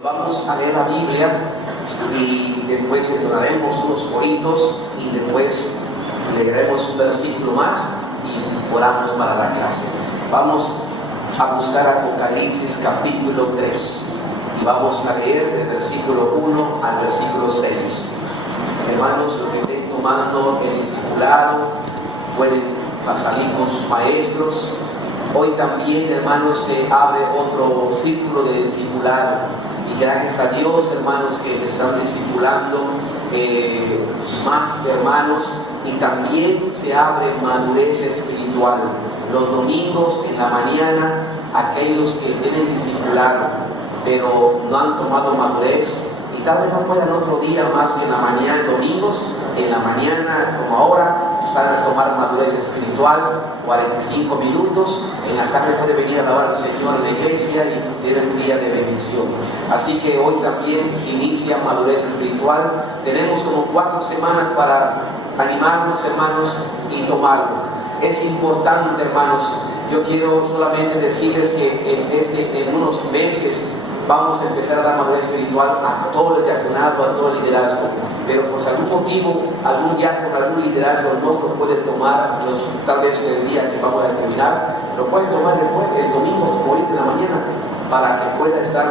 Vamos a leer la Biblia y después entonaremos unos coritos y después leeremos un versículo más y oramos para la clase. Vamos a buscar Apocalipsis capítulo 3 y vamos a leer del versículo 1 al versículo 6. Hermanos, los que estén tomando el discipulado pueden salir con sus maestros. Hoy también, hermanos, se abre otro círculo de discipulado. Y gracias a Dios, hermanos, que se están discipulando más hermanos, y también se abre madurez espiritual. Los domingos en la mañana, aquellos que tienen discipulado, pero no han tomado madurez, y tal vez no puedan otro día más que en la mañana, domingos, en la mañana, como ahora, están a tomar madurez espiritual, 45 minutos, en la tarde puede venir a alabar al Señor en la iglesia y tiene un día de bendición. Así que hoy también se inicia madurez espiritual. Tenemos como 4 semanas para animarnos, hermanos, y tomarlo. Es importante, hermanos. Yo quiero solamente decirles que en unos meses vamos a empezar a dar madurez espiritual a todo el diaconado, a todo el liderazgo. Pero por algún motivo, algún diácono, algún liderazgo no lo puede tomar, tal vez el día que vamos a terminar, lo pueden tomar el domingo, como ahorita en la mañana, para que pueda estar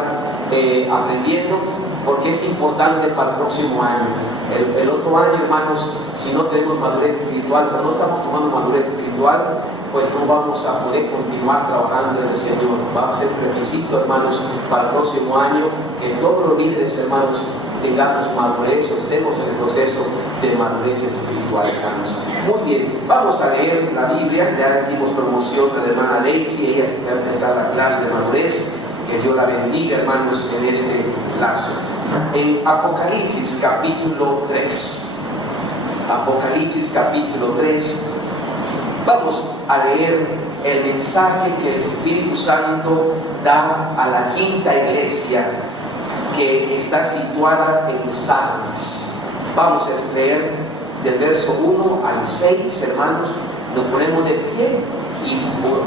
aprendiendo, porque es importante para el próximo año. El otro año, hermanos, si no tenemos madurez espiritual, o no estamos tomando madurez espiritual, pues no vamos a poder continuar trabajando en el Señor. Va a ser requisito, hermanos, para el próximo año, que todos los líderes, hermanos, tengamos madurez o estemos en el proceso de madurez espiritual, hermanos. Muy bien, vamos a leer la Biblia. Ya dimos promoción a la hermana Daisy, ella va a empezar la clase de madurez. Que Dios la bendiga, hermanos, en este lapso. En Apocalipsis capítulo 3. Apocalipsis capítulo 3. Vamos a leer el mensaje que el Espíritu Santo da a la quinta iglesia que está situada en Sardis. Vamos a leer del verso 1 al 6, hermanos. Nos ponemos de pie y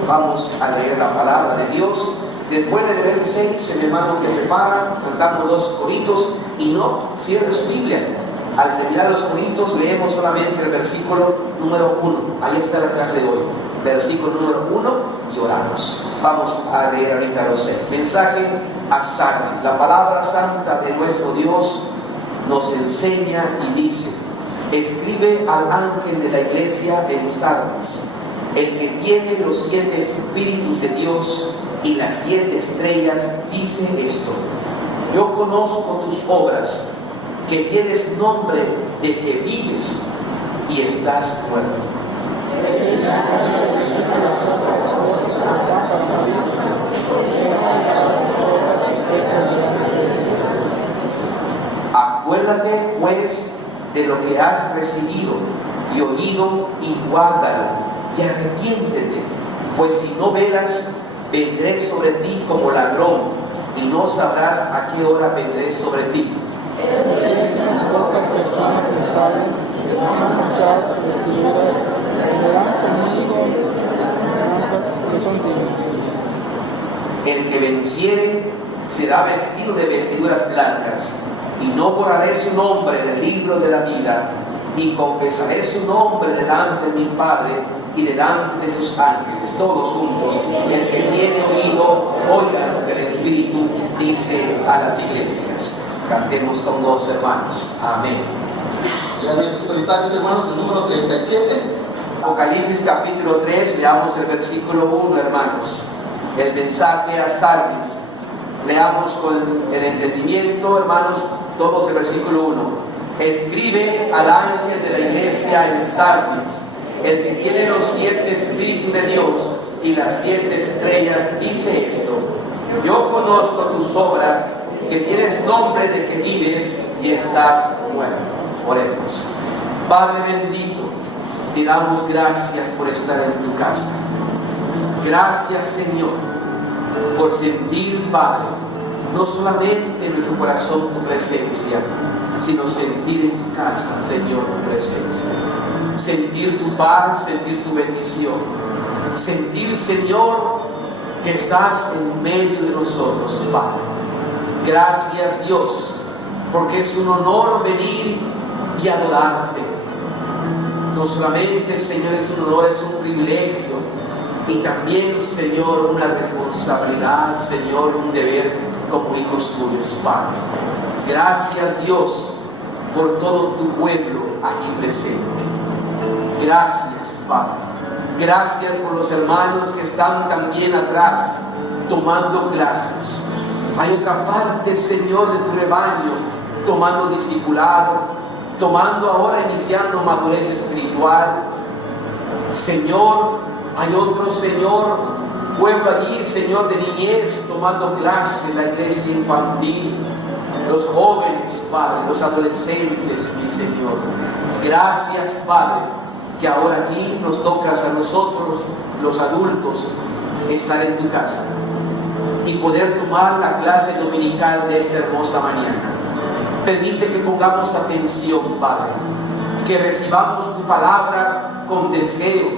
vamos a leer la palabra de Dios. Después de leer el 6, el hermano se prepara, cantamos 2 coritos y no cierre su Biblia. Al terminar los coritos leemos solamente el versículo número 1. Ahí está la clase de hoy. Versículo número 1 y oramos. Vamos a leer ahorita los 6. Mensaje a Sardis. La palabra santa de nuestro Dios nos enseña y dice: escribe al ángel de la iglesia en Sardis, el que tiene los 7 espíritus de Dios y las 7 estrellas, dice esto: yo conozco tus obras, que tienes nombre de que vives y estás muerto. Acuérdate pues de lo que has recibido y oído, y guárdalo y arrepiéntete, pues si no velas, vendré sobre ti como ladrón, y no sabrás a qué hora vendré sobre ti. El que venciere será vestido de vestiduras blancas, y no borraré su nombre del libro de la vida, y confesaré su nombre delante de mi Padre y delante de sus ángeles, todos juntos. Y el que tiene oído, oiga lo que el Espíritu dice a las iglesias. Cantemos con 2 hermanos. Amén. Ya de solitarios, hermanos, el número 37. Apocalipsis capítulo 3, leamos el versículo 1, hermanos. El mensaje a Sardis. Leamos con el entendimiento, hermanos, todos el versículo 1. Escribe al ángel de la iglesia en Sardis, el que tiene los 7 espíritus de Dios y las 7 estrellas, dice esto: yo conozco tus obras, que tienes nombre de que vives y estás muerto. Oremos. Padre bendito, te damos gracias por estar en tu casa. Gracias, Señor, por sentir, Padre, no solamente en nuestro corazón tu presencia, sino sentir en tu casa, Señor, tu presencia. Sentir tu paz, sentir tu bendición. Sentir, Señor, que estás en medio de nosotros, Padre. Gracias, Dios, porque es un honor venir y adorarte. No solamente, Señor, es un honor, es un privilegio, y también, Señor, una responsabilidad, Señor, un deber como hijos tuyos, Padre. Gracias, Dios, por todo tu pueblo aquí presente. Gracias, Padre. Gracias por los hermanos que están también atrás tomando clases. Hay otra parte, Señor, de tu rebaño tomando discipulado, tomando ahora, iniciando madurez espiritual. Señor, hay otro, Señor, pueblo allí, Señor, de niñez tomando clase en la iglesia infantil. Los jóvenes, Padre, los adolescentes, mi Señor. Gracias, Padre, que ahora aquí nos tocas a nosotros, los adultos, estar en tu casa y poder tomar la clase dominical de esta hermosa mañana. Permite que pongamos atención, Padre, que recibamos tu palabra con deseo.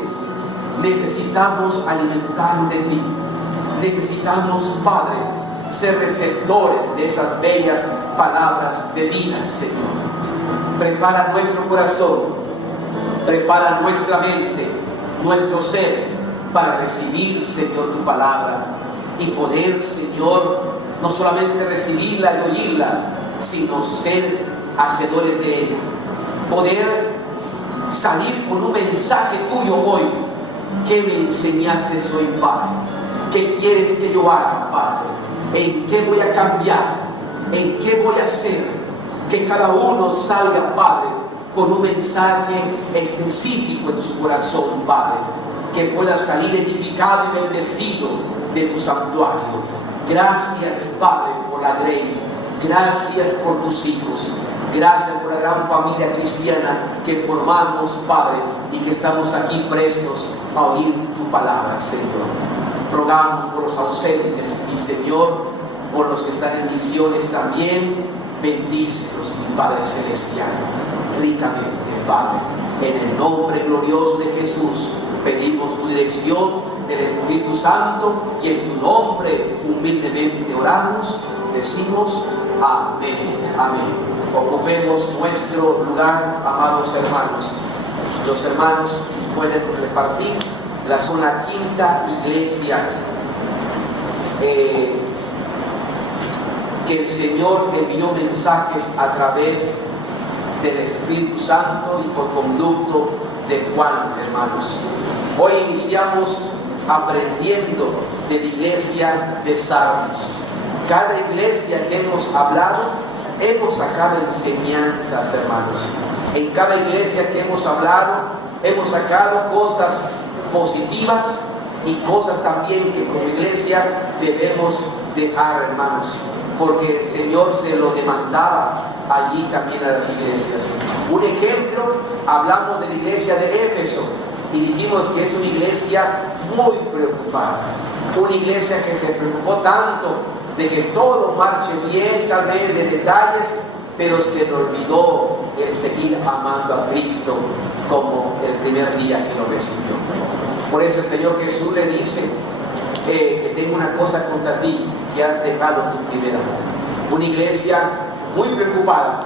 Necesitamos alimentar de ti. Necesitamos, Padre, ser receptores de esas bellas palabras de vida, Señor. Prepara nuestro corazón, prepara nuestra mente, nuestro ser, para recibir, Señor, tu palabra y poder, Señor, no solamente recibirla y oírla, sino ser hacedores de ella. Poder salir con un mensaje tuyo hoy. ¿Qué me enseñaste hoy, Padre? ¿Qué quieres que yo haga, Padre? ¿En qué voy a cambiar? ¿En qué voy a hacer? Que cada uno salga, Padre, con un mensaje específico en su corazón, Padre, que pueda salir edificado y bendecido de tu santuario. Gracias, Padre, por la Grey. Gracias por tus hijos. Gracias por la gran familia cristiana que formamos, Padre, y que estamos aquí prestos a oír tu palabra, Señor. Rogamos por los ausentes, mi Señor, por los que están en misiones también. Bendícelos, mi Padre Celestial, ricamente, Padre. En el nombre glorioso de Jesús, pedimos tu dirección del Espíritu Santo y en tu nombre humildemente oramos. Decimos amén, amén. Ocupemos nuestro lugar, amados hermanos. Los hermanos pueden repartir la quinta iglesia que el Señor envió mensajes a través del Espíritu Santo y por conducto de Juan, hermanos. Hoy iniciamos aprendiendo de la iglesia de Sardis. Cada iglesia que hemos hablado, hemos sacado enseñanzas, hermanos. En cada iglesia que hemos hablado, hemos sacado cosas positivas y cosas también que como iglesia debemos dejar, hermanos, porque el Señor se lo demandaba allí también a las iglesias. Un ejemplo, hablamos de la iglesia de Éfeso y dijimos que es una iglesia muy preocupada, una iglesia que se preocupó tanto de que todo marche bien, tal vez de detalles, pero se le olvidó el seguir amando a Cristo como el primer día que lo recibió. Por eso el Señor Jesús le dice que tengo una cosa contra ti, que has dejado tu primer amor. Una iglesia muy preocupada,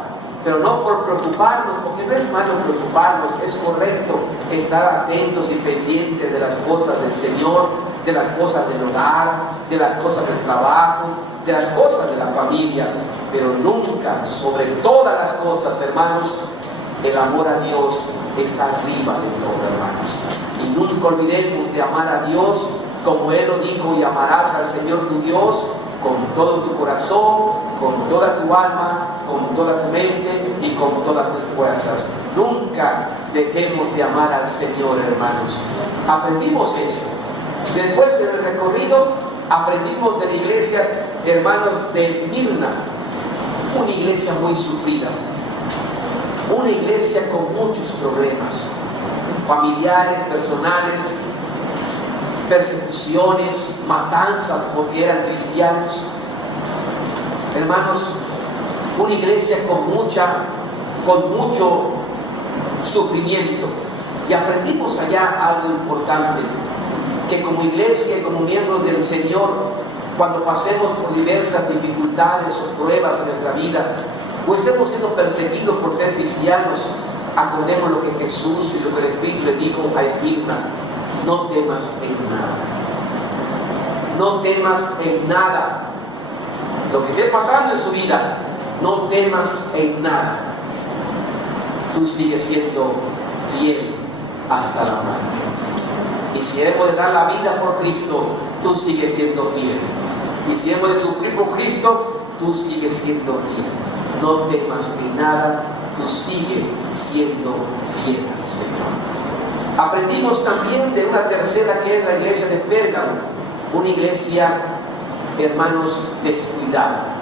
pero no por preocuparnos, porque no es malo preocuparnos, es correcto estar atentos y pendientes de las cosas del Señor, de las cosas del hogar, de las cosas del trabajo, de las cosas de la familia, pero nunca, sobre todas las cosas, hermanos, el amor a Dios está arriba de todo, hermanos. Y nunca olvidemos de amar a Dios como Él lo dijo, y amarás al Señor tu Dios con todo tu corazón, con toda tu alma, con toda tu mente y con todas tus fuerzas. Nunca dejemos de amar al Señor, hermanos. Aprendimos eso. Después del recorrido, aprendimos de la iglesia, hermanos, de Esmirna, una iglesia muy sufrida, una iglesia con muchos problemas familiares, personales, persecuciones, matanzas porque eran cristianos. Hermanos, una iglesia con mucho sufrimiento. Y aprendimos allá algo importante, que como iglesia, como miembros del Señor, cuando pasemos por diversas dificultades o pruebas en nuestra vida, o estemos siendo perseguidos por ser cristianos, acordemos lo que Jesús y lo que el Espíritu le dijo a Esmirna: no temas en nada. No temas en nada. Lo que esté pasando en su vida, no temas en nada. Tú sigues siendo fiel hasta la muerte. Y si hemos de dar la vida por Cristo, tú sigues siendo fiel. Y si hemos de sufrir por Cristo, tú sigues siendo fiel. No temas en nada, tú sigues siendo fiel al Señor. Aprendimos también de una tercera, que es la iglesia de Pérgamo, una iglesia, hermanos, descuidada.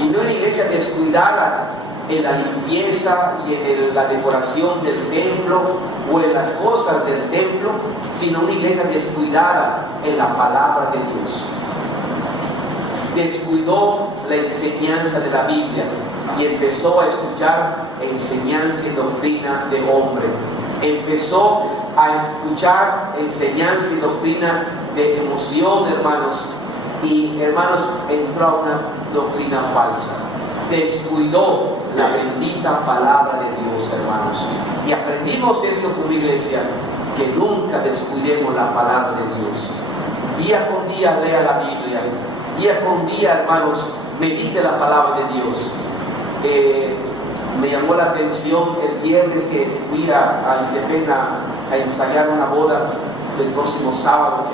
Y no una iglesia descuidada en la limpieza y en la decoración del templo o en las cosas del templo, sino una iglesia descuidada en la palabra de Dios. Descuidó la enseñanza de la Biblia y empezó a escuchar enseñanza y doctrina de hombre. Empezó a escuchar enseñanza y doctrina de emoción, hermanos, y hermanos, entró a una doctrina falsa. Descuidó la bendita palabra de Dios, hermanos. Y aprendimos esto como iglesia, que nunca descuidemos la palabra de Dios. Día con día lea la Biblia. Día con día, hermanos, medite la palabra de Dios. Me llamó la atención el viernes que fui a Ixtepén a ensayar una boda del próximo sábado,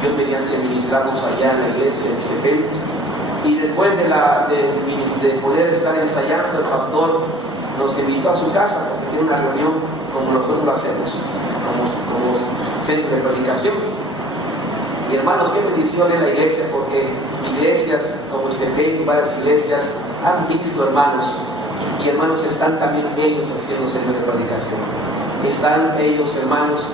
que Dios mediante ministramos allá en la iglesia de Ixtepén. Y después de poder estar ensayando, el pastor nos invitó a su casa para tener una reunión como nosotros lo hacemos, como centro de predicación. Y hermanos, qué bendición es la iglesia, porque iglesias como Ixtepén y varias iglesias han visto, hermanos, y hermanos, están también ellos haciendo centro de predicación. Están ellos, hermanos,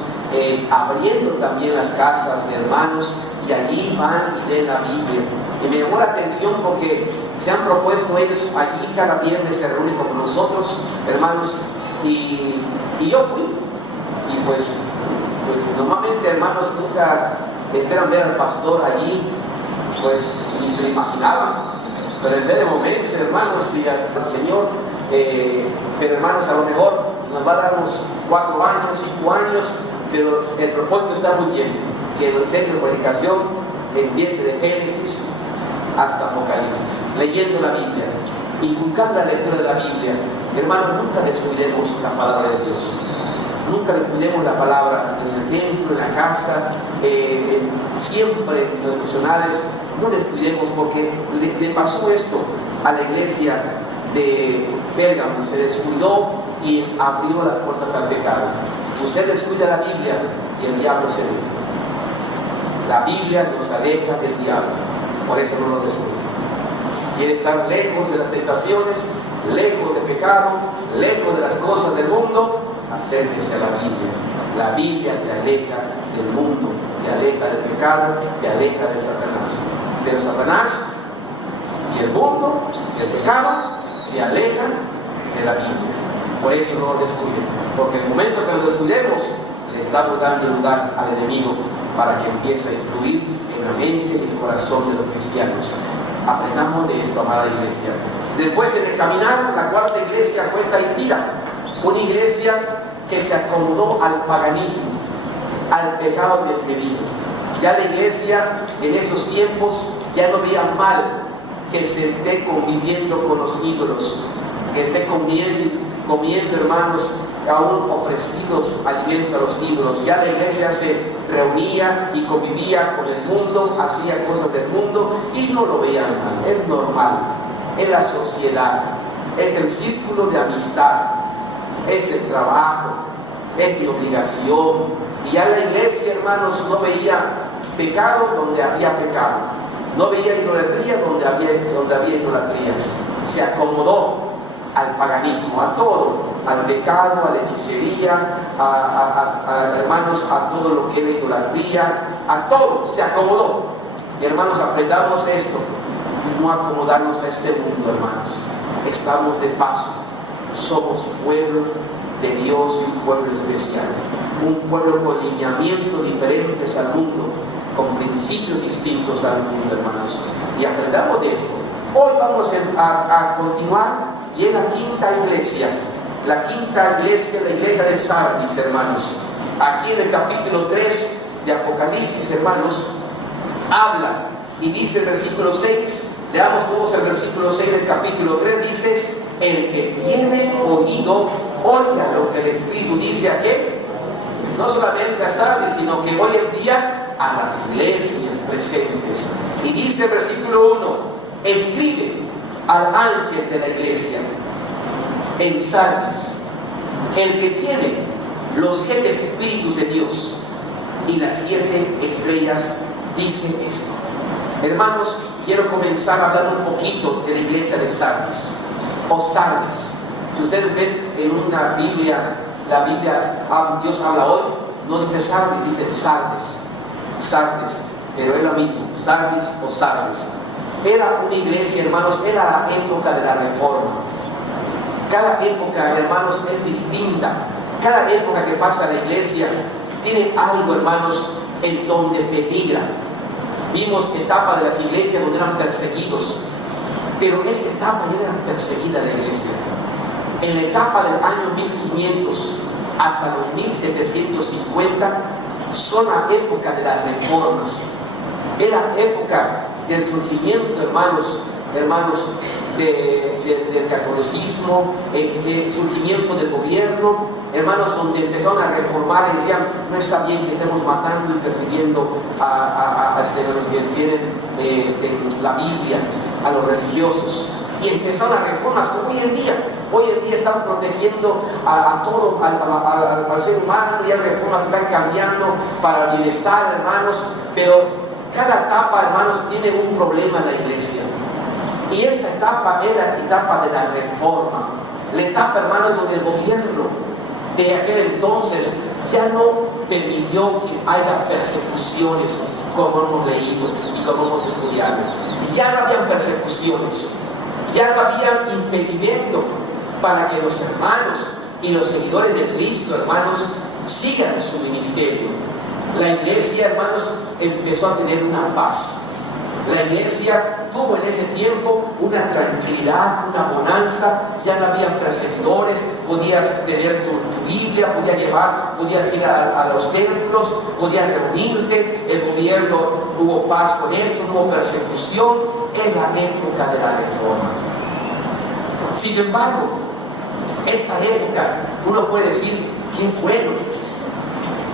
abriendo también las casas de hermanos, y allí van y leen la Biblia. Y me llamó la atención porque se han propuesto ellos, allí cada viernes se reúnen con nosotros, hermanos, y yo fui. Y pues normalmente, hermanos, nunca esperan ver al pastor allí, pues ni se lo imaginaban. Pero en vez de momento, hermanos, y al Señor, pero hermanos, a lo mejor nos va a dar unos 4 años, 5 años, pero el propósito está muy bien, que el centro de predicación empiece de Génesis hasta Apocalipsis, leyendo la Biblia, inculcando la lectura de la Biblia. Hermanos, nunca descuidemos la palabra de Dios. Nunca descuidemos la palabra en el templo, en la casa, siempre en los devocionales. No descuidemos, porque le pasó esto a la iglesia de Pérgamo. Se descuidó y abrió las puertas al pecado. Usted descuida la Biblia y el diablo se aleja. La Biblia nos aleja del diablo, por eso no lo descuida. Quiere estar lejos de las tentaciones, lejos del pecado, lejos de las cosas del mundo. Acérquese a la Biblia. La Biblia te aleja del mundo, te aleja del pecado, te aleja de Satanás. Pero Satanás y el mundo, el pecado, te alejan de la Biblia. Por eso no lo descuiden, porque en el momento que lo descuidemos, le estamos dando lugar al enemigo para que empiece a influir en la mente y el corazón de los cristianos. Aprendamos de esto, amada iglesia. Después, en el caminar, la cuarta iglesia fue Taitira, una iglesia que se acomodó al paganismo, al pecado desmedido. Ya la iglesia en esos tiempos ya no veía mal que se esté conviviendo con los ídolos, que esté comiendo, hermanos, aún ofrecidos alimentos a los ídolos. Ya la iglesia se reunía y convivía con el mundo, hacía cosas del mundo y no lo veían mal. Es normal, es la sociedad, es el círculo de amistad, es el trabajo, es mi obligación. Y ya la iglesia, hermanos, no veía pecado donde había pecado, no veía idolatría donde había idolatría. Se acomodó al paganismo, a todo, al pecado, a la hechicería, hermanos, a todo lo que era idolatría, a todo se acomodó. Y hermanos, aprendamos esto, no acomodarnos a este mundo, hermanos. Estamos de paso, somos pueblo de Dios y un pueblo especial, un pueblo con lineamientos diferentes al mundo, con principios distintos al mundo, hermanos. Y aprendamos de esto. Hoy vamos a continuar y en la quinta iglesia, la iglesia de Sardis, hermanos. Aquí en el capítulo 3 de Apocalipsis, hermanos, habla y dice el versículo 6, leamos todos el versículo 6 del capítulo 3, dice: el que tiene oído, oiga lo que el Espíritu dice a qué, no solamente a Sardis, sino que hoy en día a las iglesias presentes. Y dice el versículo 1: escribe al ángel de la iglesia en Sardis, el que tiene los 7 espíritus de Dios y las 7 estrellas, dice esto. Hermanos, quiero comenzar hablando un poquito de la iglesia de Sardis o Sardes. Si ustedes ven en una Biblia, la Biblia Dios habla hoy, no dice Sardis, dice Sardes, pero es lo mismo, Sardis o Sardes. Era una iglesia, hermanos, era la época de la Reforma. Cada época, hermanos, es distinta. Cada época que pasa la iglesia tiene algo, hermanos, en donde peligra. Vimos etapas de las iglesias donde eran perseguidos, pero en esta etapa ya era perseguida la iglesia. En la etapa del año 1500 hasta los 1750 son la época de las reformas. Es la época del surgimiento, hermanos, del catolicismo, el surgimiento del gobierno, hermanos, donde empezaron a reformar y decían: no está bien que estemos matando y persiguiendo a los que tienen la Biblia, a los religiosos. Y empezaron las reformas, como hoy en día. Hoy en día están protegiendo a todo, al ser humano, y hay reformas que están cambiando para el bienestar, hermanos, pero cada etapa, hermanos, tiene un problema en la iglesia. Y esta etapa es la etapa de la reforma. La etapa, hermanos, donde el gobierno de aquel entonces ya no permitió que haya persecuciones, como hemos leído y como hemos estudiado. Ya no habían persecuciones, ya no había impedimento para que los hermanos y los seguidores de Cristo, hermanos, sigan su ministerio. La iglesia, hermanos, empezó a tener una paz. La iglesia tuvo en ese tiempo una tranquilidad, una bonanza. Ya no había perseguidores, podías tener tu Biblia, podías ir a los templos, podías reunirte. El gobierno tuvo paz con esto, no hubo persecución. En la época de la reforma. Sin embargo, esta época uno puede decir que es bueno.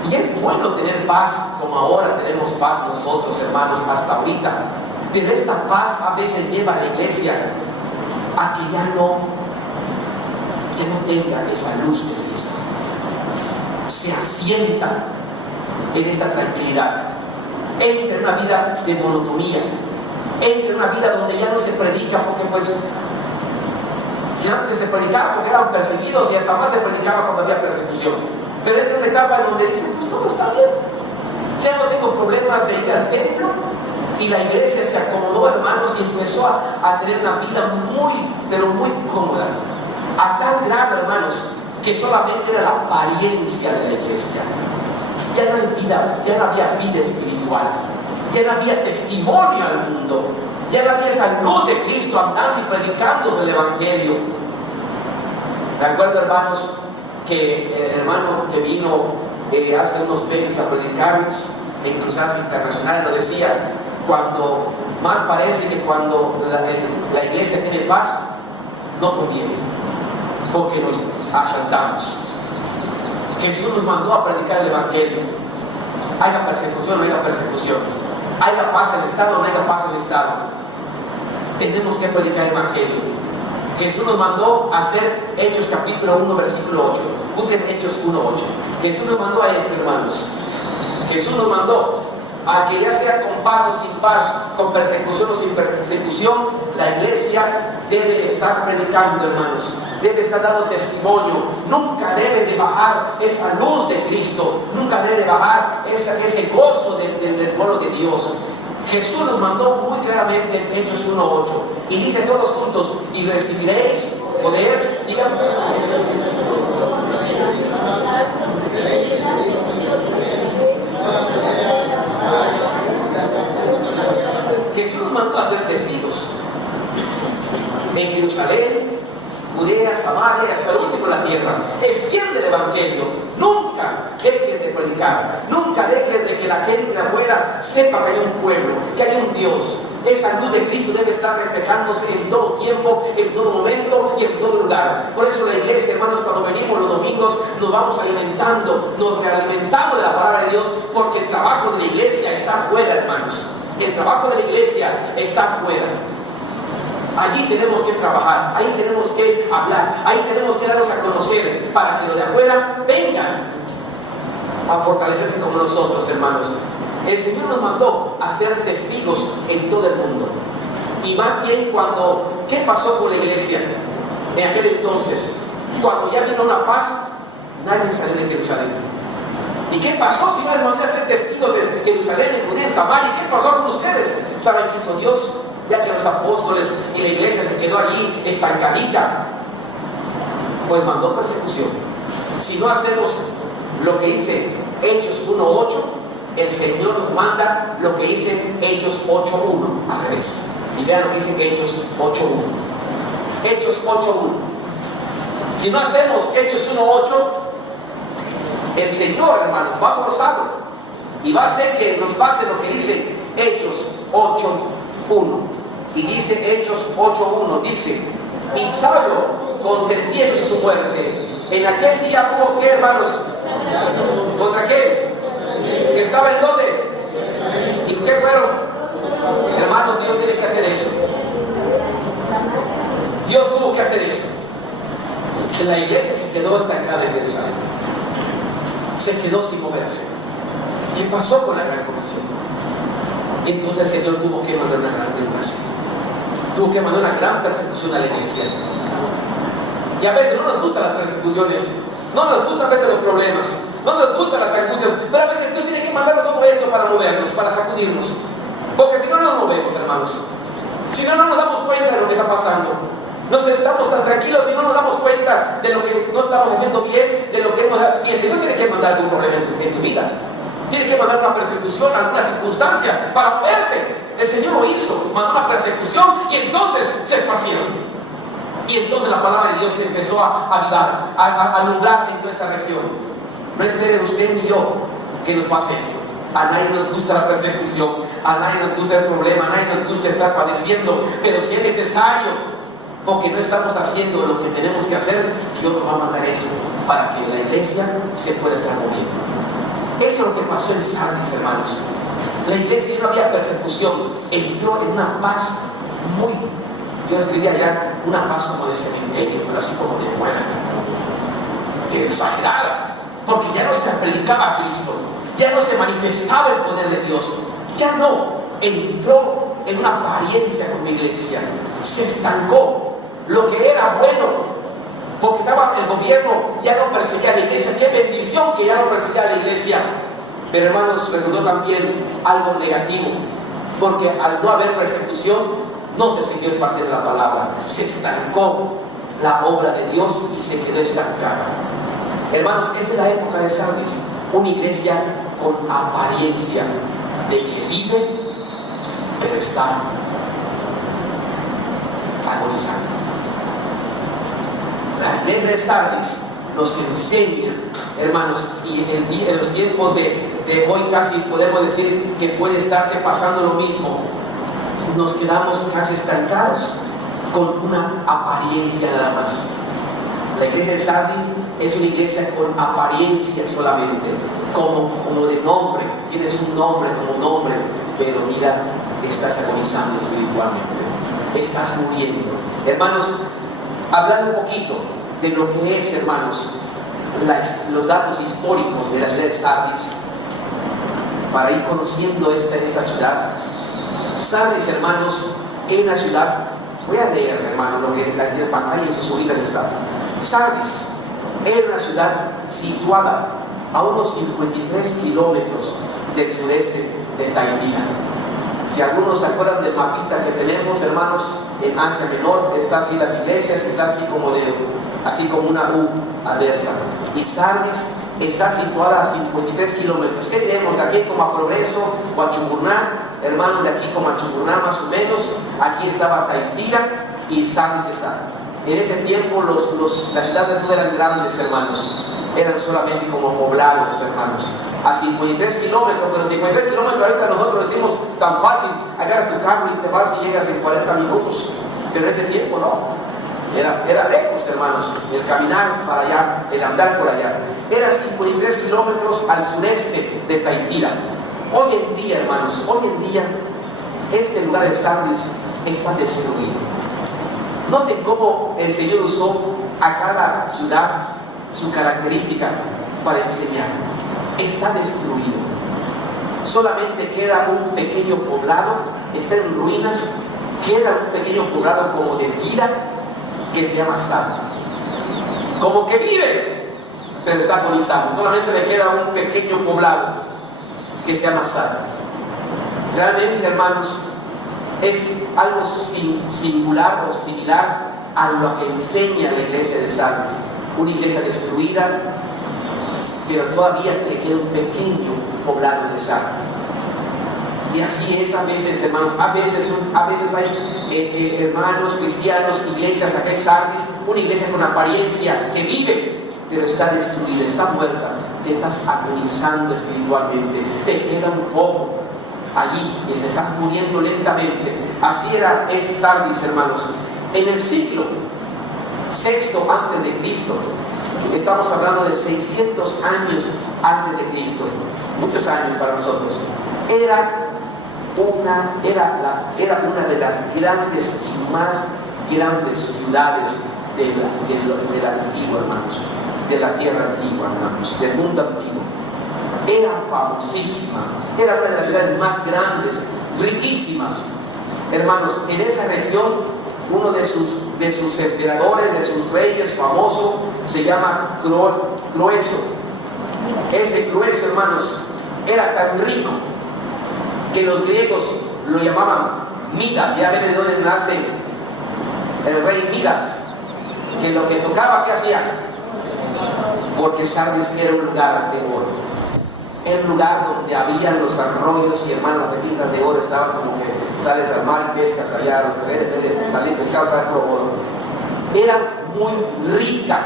Y es bueno tener paz, como ahora tenemos paz nosotros, hermanos, hasta ahorita. Pero esta paz a veces lleva a la iglesia a que ya no tenga esa luz de Cristo. Se asienta en esta tranquilidad. Entra en una vida de monotonía. Entra en una vida donde ya no se predica, porque pues antes se predicaba porque eran perseguidos y hasta más se predicaba cuando había persecución. Pero entra en una etapa donde dice: pues todo está bien, ya no tengo problemas de ir al templo. Y la iglesia se acomodó, hermanos, y empezó a tener una vida muy, pero muy cómoda. A tal grado, hermanos, que solamente era la apariencia de la iglesia. Ya no hay vida, ya no había vida espiritual, ya no había testimonio al mundo, ya no había esa luz de Cristo andando y predicando el evangelio. Me acuerdo, hermanos, que el hermano que vino hace unos meses a predicarnos en Cruzadas Internacionales lo decía: cuando más parece que cuando la iglesia tiene paz, no conviene, porque nos achantamos. Jesús nos mandó a predicar el evangelio. Haya persecución o no haya persecución, haya paz en el Estado o no haya paz en el Estado, tenemos que predicar el evangelio. Jesús nos mandó a hacer Hechos capítulo 1 versículo 8. Busquen Hechos 1:8. Jesús nos mandó a esto, hermanos. Jesús nos mandó a que, ya sea con paz o sin paz, con persecución o sin persecución, la iglesia debe estar predicando, hermanos. Debe estar dando testimonio. Nunca debe de bajar esa luz de Cristo. Nunca debe de bajar ese gozo del pueblo de Dios. Jesús nos mandó muy claramente en Hechos 1:8 y dice todos juntos: y recibiréis poder, digan, mandó a ser testigos en Jerusalén, Judea, Samaria, hasta el último de la tierra. Extiende el Evangelio. Nunca dejes de predicar. Nunca dejes de que la gente de afuera sepa que hay un pueblo, que hay un Dios. Esa luz de Cristo debe estar reflejándose en todo tiempo, en todo momento y en todo lugar. Por eso la iglesia, hermanos, cuando venimos los domingos, nos vamos alimentando, nos realimentamos de la palabra de Dios, porque el trabajo de la iglesia está afuera, hermanos. El trabajo de la iglesia está afuera. Allí tenemos que trabajar, ahí tenemos que hablar, ahí tenemos que darnos a conocer para que los de afuera vengan a fortalecerse como nosotros, hermanos. El Señor nos mandó a ser testigos en todo el mundo. Y más bien ¿qué pasó con la iglesia en aquel entonces? Cuando ya vino una paz, nadie salió de Jerusalén. ¿Y qué pasó si no les mandé a ser testigos en Jerusalén, en Judea, en Samaria? ¿Qué pasó con ustedes? ¿Saben qué hizo Dios? Ya que los apóstoles y la iglesia se quedó allí estancadita, pues mandó persecución. Si no hacemos lo que dice Hechos 1:8, el Señor nos manda lo que dice Hechos 8:1, al revés. Y vean lo que dice Hechos 8:1. Hechos 8:1. Si no hacemos Hechos 1:8, el Señor, hermanos, va a forzarlo y va a hacer que nos pase lo que dice Hechos 8:1. Y dice Hechos 8:1, dice: y Saulo consentía en su muerte. En aquel día hubo, ¿qué, hermanos? ¿Contra qué? ¿Que estaba en dónde? ¿Y qué fueron? Hermanos, Dios tiene que hacer eso. Dios tuvo que hacer eso. La iglesia se quedó estancada en Jerusalén. Se quedó sin moverse. ¿Qué pasó con la gran comisión? Entonces el Señor tuvo que mandar una gran tribulación. Tuvo que mandar una gran persecución a la iglesia. Y a veces no nos gustan las persecuciones, no nos gustan a veces los problemas, no nos gustan las angustias, pero a veces Dios tiene que mandarnos todo eso para movernos, para sacudirnos. Porque si no, no nos movemos, hermanos. Si no, no nos damos cuenta de lo que está pasando. Nos sentamos tan tranquilos y no nos damos cuenta de lo que no estamos haciendo bien, de lo que hemos dado. Y el Señor tiene que mandar algún problema en tu vida. Tiene que mandar una persecución, alguna circunstancia para moverte. El Señor lo hizo, mandó una persecución y entonces se esparcieron. Y entonces la palabra de Dios se empezó a avivar, a alumbrar en toda esa región. No esperen usted ni yo que nos pase esto. A nadie nos gusta la persecución, a nadie nos gusta el problema, a nadie nos gusta estar padeciendo, pero si es necesario, porque no estamos haciendo lo que tenemos que hacer, Dios nos va a mandar eso para que la iglesia se pueda estar moviendo. Eso es lo que pasó en Sardis, hermanos. La iglesia no había persecución, entró en una paz muy, yo escribía ya, una paz como de cementerio, pero así como de muerte, que exagerada, porque ya no se predicaba a Cristo, ya no se manifestaba el poder de Dios, ya no entró en una apariencia como iglesia, se estancó. Lo que era bueno, porque estaba el gobierno, ya no perseguía a la iglesia. Qué bendición que ya no perseguía a la iglesia. Pero hermanos, resultó también algo negativo, porque al no haber persecución no se siguió esparciendo la palabra, se estancó la obra de Dios y se quedó estancada. Hermanos, esta es la época de Sardis, una iglesia con apariencia de que vive, pero está agonizando. La iglesia de Sardis nos enseña, hermanos, y en los tiempos de hoy casi podemos decir que puede estarse pasando lo mismo. Nos quedamos casi estancados con una apariencia nada más. La iglesia de Sardis es una iglesia con apariencia solamente, como de nombre. Tienes un nombre como nombre, pero mira, estás agonizando espiritualmente, estás muriendo. Hermanos, hablar un poquito de lo que es, hermanos, los datos históricos de la ciudad de Sardis, para ir conociendo esta ciudad. Sardis, hermanos, es una ciudad, voy a leer, hermano, lo que en la pantalla en sus ojitos está. Sardis era una ciudad situada a unos 53 kilómetros del sureste de Taitira. Si algunos se acuerdan del mapita que tenemos, hermanos, en Asia Menor, están así las iglesias, está así como una U adversa. Y Sardis está situada a 53 kilómetros. ¿Qué diremos? De aquí como a Progreso o a Chuburná, hermanos, de aquí como a Chuburná más o menos. Aquí estaba Taitira y Sardis está. En ese tiempo las ciudades no eran grandes, hermanos, eran solamente como poblados, hermanos, a 53 kilómetros, pero 53 kilómetros ahorita nosotros decimos tan fácil, agarras tu carro y te vas y llegas en 40 minutos, pero en ese tiempo no. Era lejos, hermanos, el caminar para allá, el andar por allá. Era 53 kilómetros al sureste de Taitira. Hoy en día, hermanos, hoy en día, este lugar de Sardis está destruido. Noten cómo el Señor usó a cada ciudad su característica para enseñar. Está destruido. Solamente queda un pequeño poblado, está en ruinas, queda un pequeño poblado como de vida, que se llama Sardis. Como que vive, pero está agonizado. Solamente le queda un pequeño poblado que se llama Sardis. Realmente, hermanos, es algo singular o similar a lo que enseña la iglesia de Sardis. Una iglesia destruida, pero todavía le queda un pequeño poblado de Sardis. Y así es a veces, hermanos, a veces hay hermanos cristianos, iglesias acá en Sardis, una iglesia con apariencia que vive, pero está destruida, está muerta, te estás agonizando espiritualmente, te queda un poco allí y te estás muriendo lentamente. Así era ese Sardis, hermanos. En el siglo VI antes de Cristo, estamos hablando de 600 años antes de Cristo, muchos años para nosotros, era una de las grandes y más grandes ciudades del antiguo, hermanos, de la tierra antigua, hermanos, del mundo antiguo. Era famosísima, era una de las ciudades más grandes, riquísimas. Hermanos, en esa región, uno de sus emperadores, de sus reyes famoso, se llama Croeso. Ese Croeso, hermanos, era tan rico que los griegos lo llamaban Midas. Ya ven de dónde nace el rey Midas, que lo que tocaba, ¿qué hacía? Porque Sardis era un lugar de oro, era un lugar donde habían los arroyos y, hermanos, las pepitas de oro estaban como que sales al mar y pescas allá, en vez de salir pescados a por oro. Era muy rica,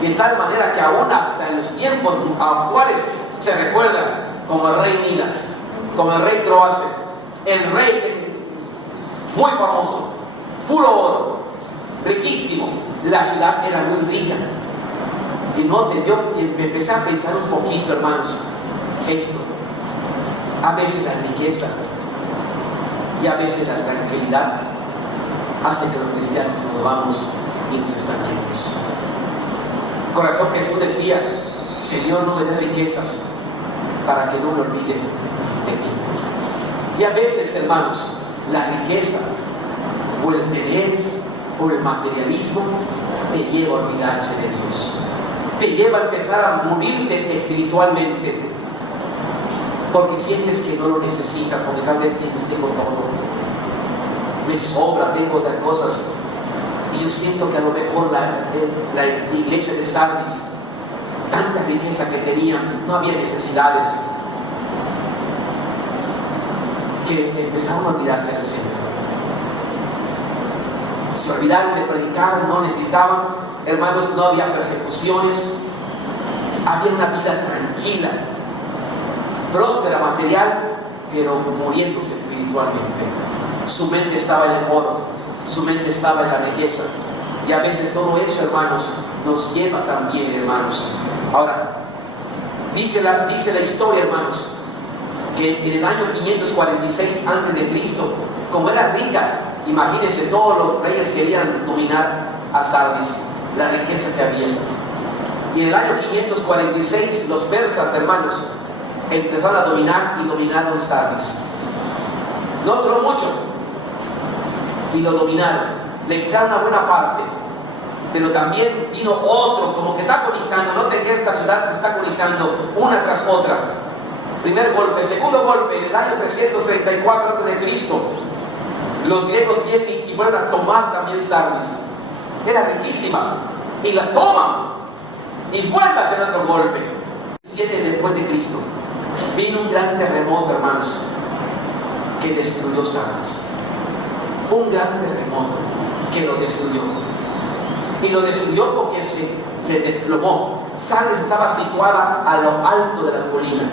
de tal manera que aún hasta en los tiempos actuales se recuerda como el rey Midas, como el rey Croacia, el rey muy famoso, puro oro, riquísimo. La ciudad era muy rica. Y yo empecé a pensar un poquito, hermanos, esto. A veces la riqueza y a veces la tranquilidad hace que los cristianos nos vamos y nos estanquemos. Corazón, Jesús decía: Señor, no me des riquezas para que no me olvide de ti. Y a veces, hermanos, la riqueza o el tener o el materialismo te lleva a olvidarse de Dios, te lleva a empezar a morirte espiritualmente, porque sientes que no lo necesitas, porque tal vez dices: tengo todo, me sobra, tengo otras cosas. Y yo siento que a lo mejor la iglesia de Sardis, tanta riqueza que tenían, no había necesidades, que empezaron a olvidarse del Señor. Se olvidaron de predicar, no necesitaban, hermanos, no había persecuciones, había una vida tranquila, próspera, material, pero muriéndose espiritualmente. Su mente estaba en el oro, su mente estaba en la riqueza. Y a veces todo eso, hermanos, nos lleva también, hermanos. Ahora, dice la historia, hermanos, que en el año 546 a.C., como era rica, imagínense, todos los reyes querían dominar a Sardis, la riqueza que había. Y en el año 546 los persas, hermanos, empezaron a dominar y dominaron Sardis. No duró mucho y lo dominaron, le quitaron una buena parte, pero también vino otro, como que está agonizando. Noten que esta ciudad está agonizando una tras otra. Primer golpe, segundo golpe, en el año 334 a.C., los griegos vienen y vuelven a tomar también Sardis. Era riquísima, y la toman y vuelven a tener otro golpe. 7 después de Cristo vino un gran terremoto, hermanos, que destruyó Sardes. Un gran terremoto que lo destruyó. Y lo destruyó porque se desplomó. Sardes estaba situada a lo alto de la colina.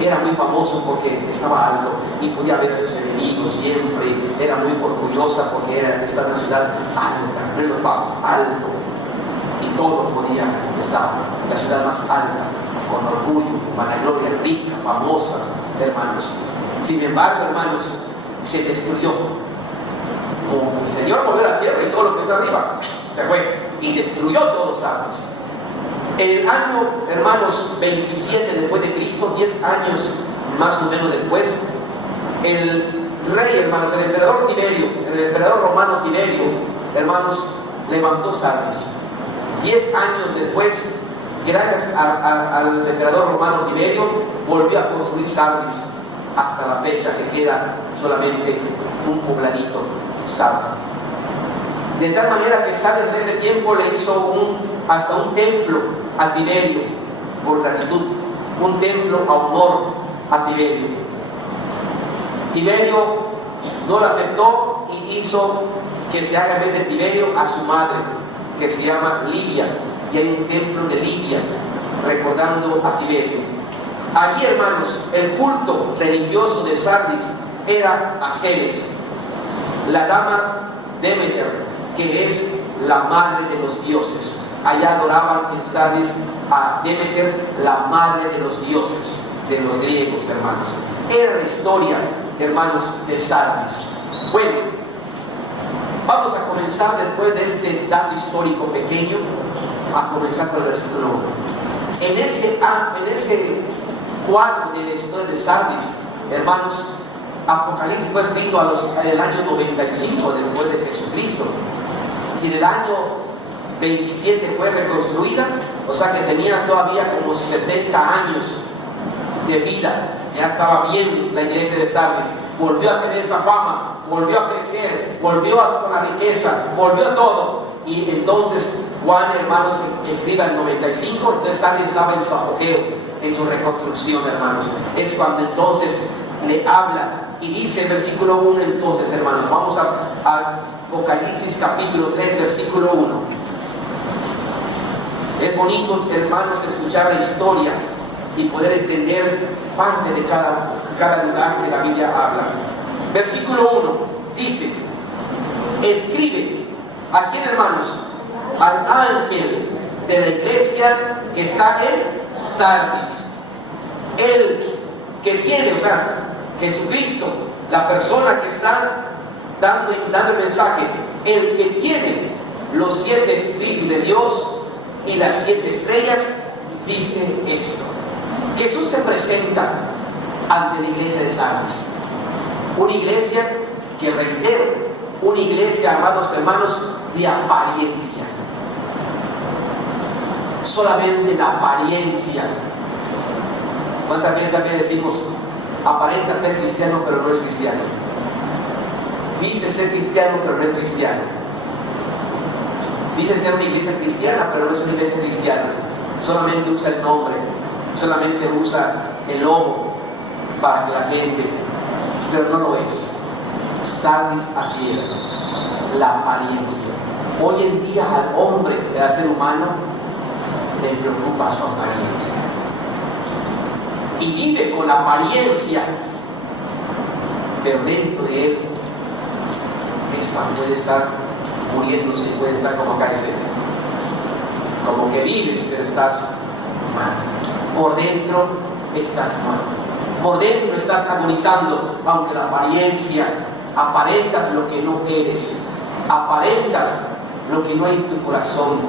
Era muy famoso porque estaba alto y podía ver a sus enemigos siempre. Era muy orgullosa porque estaba en una ciudad alta, no en los bajos, alto. Y todo podía estar. La ciudad más alta, con orgullo, vanagloria, rica, famosa, hermanos. Sin embargo, hermanos, se destruyó. Como el Señor movió la tierra y todo lo que está arriba se fue y destruyó todos los Sardes. En el año, hermanos, 27 después de Cristo, 10 años más o menos después, el rey, hermanos, el emperador Tiberio, el emperador romano Tiberio, hermanos, levantó Sardes. 10 años después, gracias al emperador romano Tiberio, volvió a construir Sardes hasta la fecha, que queda solamente un pobladito, Sardes. De tal manera que Sardes en ese tiempo le hizo hasta un templo a Tiberio, por gratitud, un templo a honor a Tiberio. Tiberio no lo aceptó y hizo que se haga en vez de Tiberio a su madre, que se llama Livia, y hay un templo de Livia recordando a Tiberio. Allí, hermanos, el culto religioso de Sardes era a Ceres, la dama Demeter, que es la madre de los dioses. Allá adoraban en Sardes a Demeter, la madre de los dioses, de los griegos, hermanos. Era la historia, hermanos, de Sardes. Bueno, vamos a comenzar después de este dato histórico pequeño, a comenzar con el versículo 1. En ese cuadro de la historia de Sardes, hermanos, Apocalipsis fue escrito en el año 95 después de Jesucristo. Si en el año 27 fue reconstruida, o sea que tenía todavía como 70 años de vida, ya estaba bien la iglesia de Sardes, volvió a tener esa fama, volvió a crecer, volvió con la riqueza, volvió a todo. Y entonces Juan, hermanos, escribe el 95, entonces Sardes estaba en su apogeo, en su reconstrucción, hermanos. Es cuando entonces le habla y dice el versículo 1, entonces, hermanos, vamos a Apocalipsis capítulo 3, versículo 1. Es bonito, hermanos, escuchar la historia y poder entender parte de cada lugar que la Biblia habla. Versículo 1 dice: escribe, ¿a quién, hermanos? Al ángel de la iglesia que está en Sardes. El que tiene, o sea, Jesucristo, la persona que está dando el mensaje, el que tiene los 7 espíritus de Dios y las 7 estrellas, dice esto. Jesús se presenta ante la iglesia de Sardes, una iglesia que, reitero, una iglesia, amados hermanos, de apariencia, solamente la apariencia. ¿Cuántas veces también decimos, aparenta ser cristiano pero no es cristiano? Dice ser cristiano pero no es cristiano. Dice ser una iglesia cristiana pero no es una iglesia cristiana. Solamente usa el nombre, solamente usa el logo para que la gente, pero no lo es. Sardes así era, la apariencia. Hoy en día al hombre, al ser humano, le preocupa su apariencia y vive con la apariencia, pero dentro de él puede estar muriéndose, puede estar como cárcel, como que vives pero estás mal, por dentro estás mal, por dentro estás agonizando, aunque la apariencia aparentas lo que no eres, aparentas lo que no hay en tu corazón,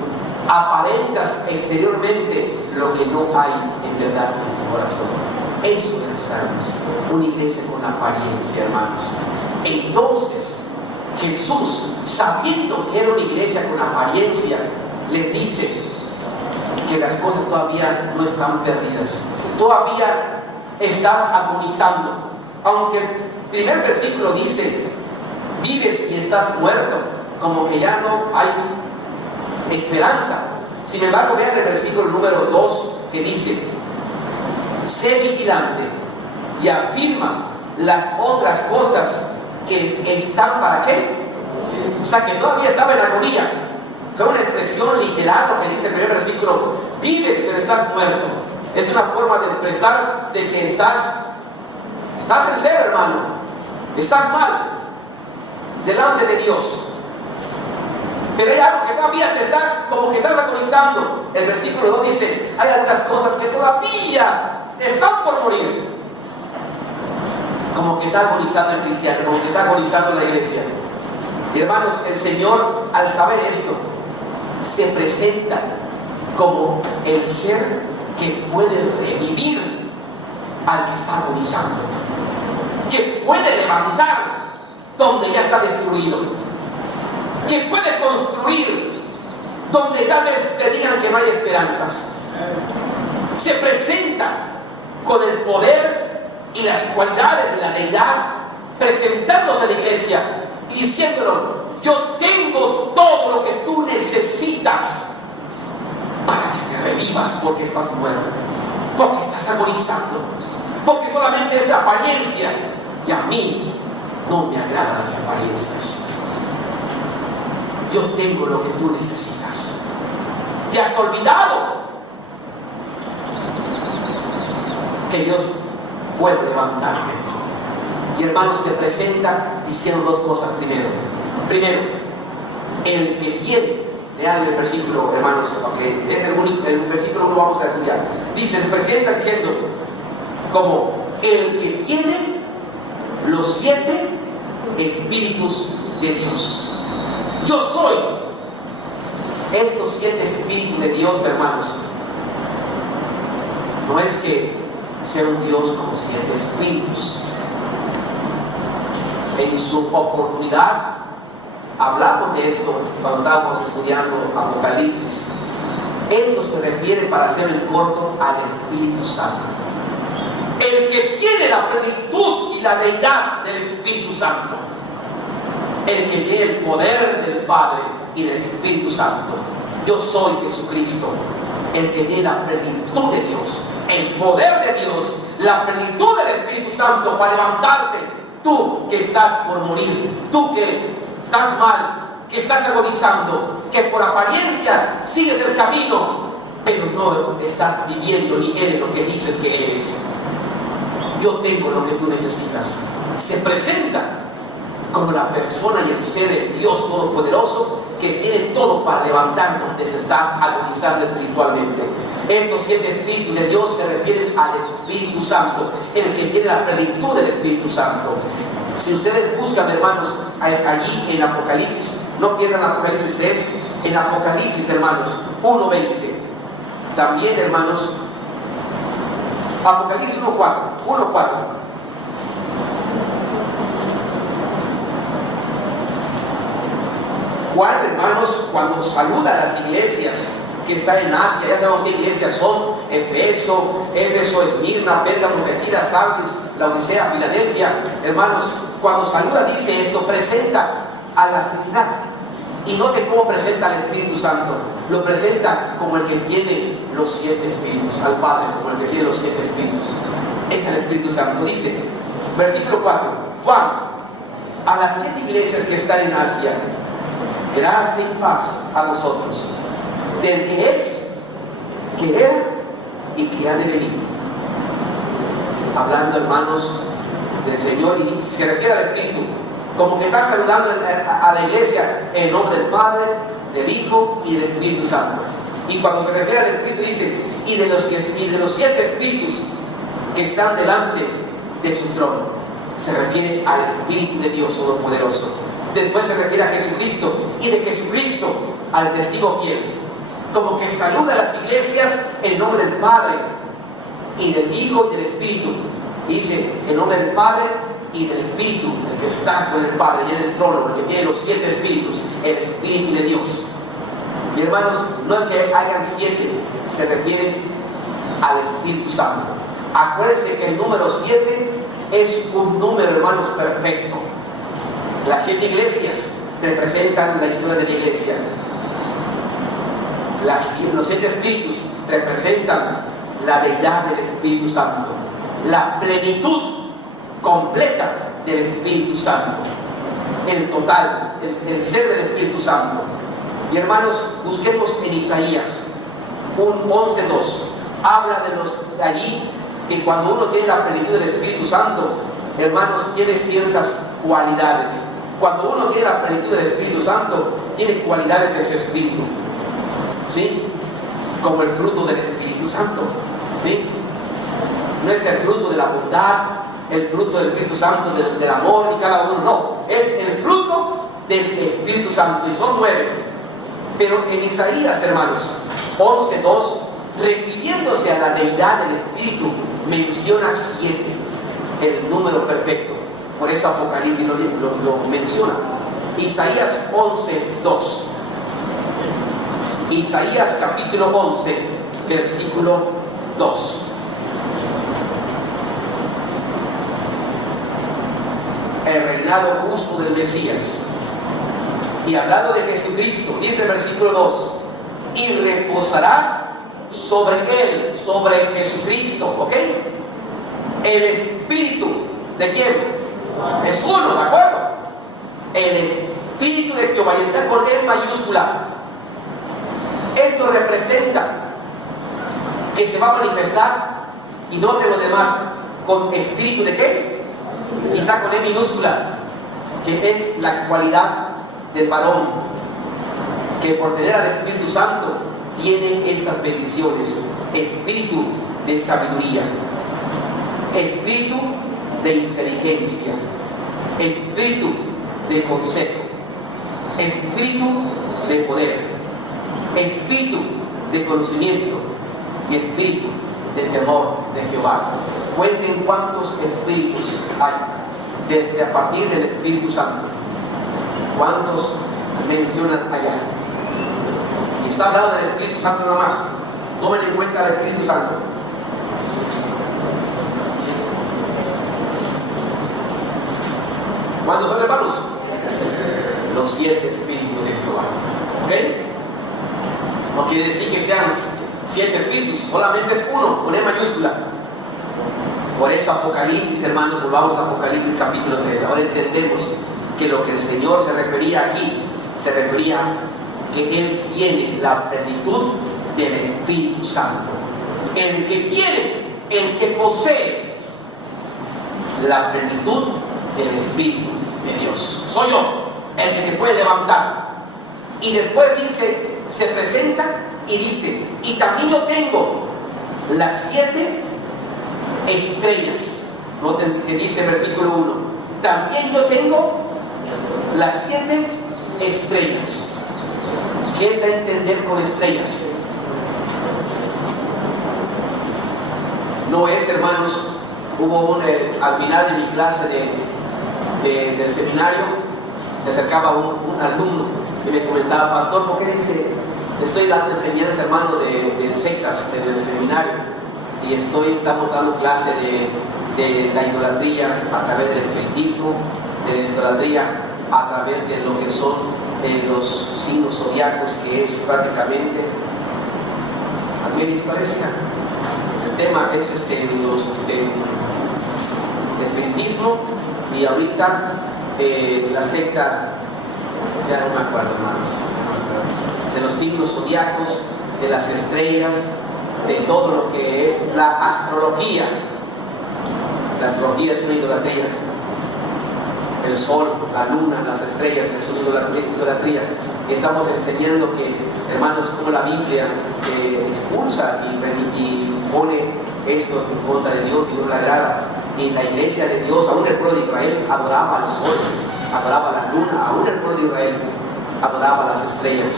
aparentas exteriormente lo que no hay en verdad en tu corazón. Eso es Sardes, una iglesia con apariencia, hermanos. Entonces Jesús, sabiendo que era una iglesia con apariencia, les dice que las cosas todavía no están perdidas, todavía estás agonizando. Aunque el primer versículo dice vives y estás muerto, como que ya no hay esperanza. Sin embargo, vean el versículo número 2 que dice: sé vigilante y afirma las otras cosas que están ¿para qué? O sea, que todavía estaba en agonía. Fue una expresión literal lo que dice el primer versículo: vives pero estás muerto. Es una forma de expresar de que estás en cero, hermano. Estás mal delante de Dios. Pero hay algo que todavía te está, como que estás agonizando. El versículo 2 dice: hay algunas cosas que todavía están por morir. Como que está agonizando el cristiano, como que está agonizando la iglesia. Y hermanos, el Señor, al saber esto, se presenta como el ser que puede revivir al que está agonizando, que puede levantar donde ya está destruido, que puede construir donde tal vez te digan que no hay esperanzas. Se presenta con el poder y las cualidades de la deidad, presentándose a la iglesia y diciéndolo: yo tengo todo lo que tú necesitas para que te revivas, porque estás muerto, porque estás agonizando, porque solamente es apariencia, y a mí no me agradan las apariencias. Yo tengo lo que tú necesitas. ¿Te has olvidado que Dios puede levantarte? Y hermanos, se presenta diciendo dos cosas. Primero, el que tiene, lean el versículo, hermanos, porque es el versículo lo vamos a estudiar. Dice, se presenta diciendo como el que tiene los 7 espíritus de Dios. Yo soy estos 7 espíritus de Dios, hermanos. No es que sea un Dios como 7 espíritus. En su oportunidad hablamos de esto cuando estábamos estudiando Apocalipsis. Esto se refiere, para hacer el corto, al Espíritu Santo. El que tiene la plenitud y la deidad del Espíritu Santo, el que tiene el poder del Padre y del Espíritu Santo. Yo soy Jesucristo, el que tiene la plenitud de Dios, el poder de Dios, la plenitud del Espíritu Santo para levantarte. Tú que estás por morir, tú que estás mal, que estás agonizando, que por apariencia sigues el camino, pero no estás viviendo ni eres lo que dices que eres. Yo tengo lo que tú necesitas. Se presenta como la persona y el ser de Dios Todopoderoso, que tiene todo para levantar donde se está agonizando espiritualmente. Estos 7 espíritus de Dios se refieren al Espíritu Santo, el que tiene la plenitud del Espíritu Santo. Si ustedes buscan, hermanos, allí en Apocalipsis, no pierdan Apocalipsis 3, en Apocalipsis, hermanos, 1:20. También, hermanos, Apocalipsis 1:4. Juan, hermanos, cuando saluda a las iglesias que están en Asia, ya sabemos qué iglesias son: Éfeso, Esmirna, Pérgamo, Tiatira, Sardis, Laodicea, Filadelfia. Hermanos, cuando saluda dice esto, presenta a la Trinidad. Y note cómo presenta al Espíritu Santo. Lo presenta como el que tiene los 7 espíritus, al Padre como el que tiene los 7 espíritus. Es el Espíritu Santo. Dice, versículo 4, Juan, a las 7 iglesias que están en Asia: gracia y paz a vosotros, del que es, que era y que ha de venir. Hablando, hermanos, del Señor, y se refiere al Espíritu, como que está saludando a la iglesia en nombre del Padre, del Hijo y del Espíritu Santo. Y cuando se refiere al Espíritu dice: y de los 7 espíritus que están delante de su trono. Se refiere al Espíritu de Dios Todopoderoso. Después se refiere a Jesucristo, y de Jesucristo al testigo fiel. Como que saluda a las iglesias en nombre del Padre y del Hijo y del Espíritu. Y dice: en nombre del Padre y del Espíritu, el que está con el Padre y en el trono, el que tiene los 7 espíritus, el Espíritu de Dios. Y hermanos, no es que hayan 7, se refiere al Espíritu Santo. Acuérdense que el número 7 es un número, hermanos, perfecto. Las 7 iglesias representan la historia de la iglesia. Los 7 espíritus representan la deidad del Espíritu Santo, la plenitud completa del Espíritu Santo, el total, el ser del Espíritu Santo. Y hermanos, busquemos en Isaías 11:2. Habla de allí que cuando uno tiene la plenitud del Espíritu Santo, hermanos, tiene ciertas cualidades. Cuando uno tiene la plenitud del Espíritu Santo, tiene cualidades de su espíritu, ¿sí? Como el fruto del Espíritu Santo, ¿sí? No es el fruto de la bondad, el fruto del Espíritu Santo, del amor y cada uno, no. Es el fruto del Espíritu Santo, y son 9. Pero en Isaías, hermanos, 11:2, refiriéndose a la deidad del Espíritu, menciona 7, el número perfecto. Por eso Apocalipsis lo menciona. Isaías 11:2. Isaías capítulo 11, versículo 2. El reinado justo del Mesías. Y hablando de Jesucristo, dice el versículo 2, y reposará sobre él, sobre Jesucristo, ¿ok? El Espíritu, ¿de quién? Es uno, ¿de acuerdo? El Espíritu de Jehová, y está con E mayúscula. Esto representa que se va a manifestar, y no de lo demás, con espíritu de qué? Y está con E minúscula, que es la cualidad del varón, que por tener al Espíritu Santo tiene esas bendiciones: espíritu de sabiduría, espíritu de inteligencia, espíritu de consejo, espíritu de poder, espíritu de conocimiento y espíritu de temor de Jehová. Cuenten cuántos espíritus hay desde a partir del Espíritu Santo. ¿Cuántos mencionan allá? Y está hablando del Espíritu Santo nada más. Tomen en cuenta el Espíritu Santo. ¿Cuántos son, hermanos? Los 7 espíritus de Jehová. ¿Ok? No quiere decir que sean 7 espíritus, solamente es uno, con E mayúscula. Por eso Apocalipsis, hermanos, volvamos a Apocalipsis capítulo 3. Ahora entendemos que lo que el Señor se refería aquí, se refería que Él tiene la plenitud del Espíritu Santo. El que tiene, el que posee la plenitud del Espíritu de Dios. Soy yo, el que te puede levantar. Y después dice, se presenta y dice, y también yo tengo las 7 estrellas. Noten que dice el versículo 1, también yo tengo las 7 estrellas. ¿Quién va a entender con estrellas? No es, hermanos, hubo al final de mi clase del seminario, se acercaba un alumno que me comentaba, pastor, ¿por qué dice, estoy dando enseñanza, hermano, de sectas en el seminario, y estamos dando clase de la idolatría a través del espiritismo, de la idolatría a través de lo que son los signos zodiacos, que es prácticamente, a mí me parece, el tema es el espiritismo, y ahorita la secta, ya no me acuerdo, hermanos, de los signos zodiacos, de las estrellas, de todo lo que es la astrología. La astrología es una idolatría. El sol, la luna, las estrellas es una idolatría. Y estamos enseñando que, hermanos, como la Biblia expulsa y pone esto en contra de Dios y no le agrada. Y en la iglesia de Dios, aún el pueblo de Israel adoraba al sol, adoraba a la luna, aún el pueblo de Israel adoraba a las estrellas.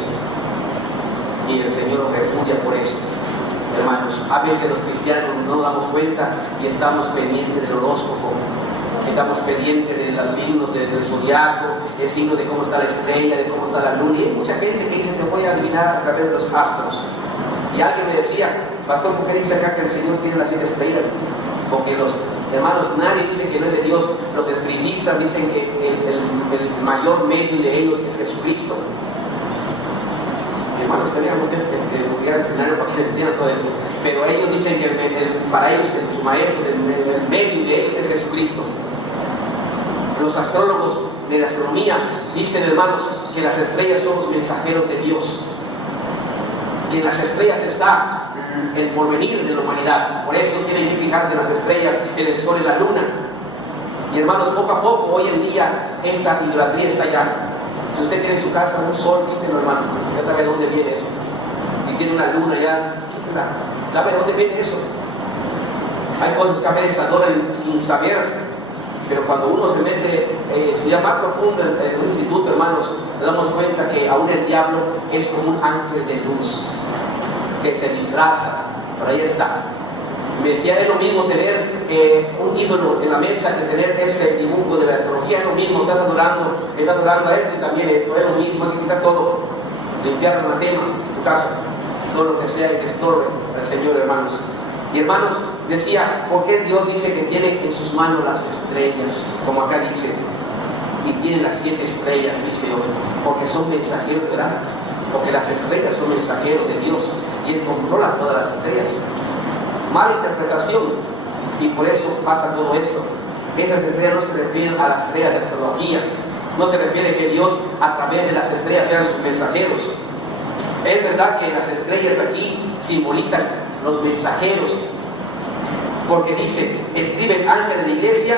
Y el Señor nos refugia por eso. Hermanos, a veces los cristianos no nos damos cuenta y estamos pendientes del horóscopo, estamos pendientes de los signos del zodiaco, el signo de cómo está la estrella, de cómo está la luna. Y hay mucha gente que dice que voy a adivinar a través de los astros. Y alguien me decía, pastor, ¿por qué dice acá que el Señor tiene las 7 estrellas? Porque los hermanos, nadie dice que no es de Dios. Los espiritistas dicen que el mayor medio de ellos es Jesucristo. hermanos, teníamos que estudiar el seminario para que entiendan todo esto. Pero ellos dicen que para ellos, su maestro, el medio de ellos es Jesucristo. Los astrólogos de la astronomía dicen, hermanos, que las estrellas son los mensajeros de Dios. Que en las estrellas está el porvenir de la humanidad. Por eso tienen que fijarse en las estrellas, en el sol y la luna. Y hermanos, poco a poco, hoy en día, esta idolatría está allá. Si usted tiene en su casa un sol, quítelo, hermano. Ya sabe de dónde viene eso. Si tiene una luna, ya quítela. ¿Sabe de dónde viene eso? Hay cosas que a veces adoran sin saber. Pero cuando uno se mete, estudia más profundo en un instituto, hermanos, nos damos cuenta que aún el diablo es como un ángel de luz que se disfraza. Por ahí está. Me decía, es lo mismo tener un ídolo en la mesa que tener ese dibujo de la astrología. Es lo mismo, estás adorando a esto y también esto. Es lo mismo, hay que quitar todo, limpiar el anatema en tu casa, todo lo que sea que estorbe al Señor, hermanos. Y hermanos, decía, ¿por qué Dios dice que tiene en sus manos las estrellas? Como acá dice, y tiene las 7 estrellas, dice hoy, porque son mensajeros, ¿verdad? Porque las estrellas son mensajeros de Dios y Él controla todas las estrellas. Mala interpretación, y por eso pasa todo esto. Esas estrellas no se refieren a las estrellas de astrología, no se refiere que Dios a través de las estrellas sean sus mensajeros. Es verdad que las estrellas aquí simbolizan los mensajeros, porque dice, escribe el ángel de la iglesia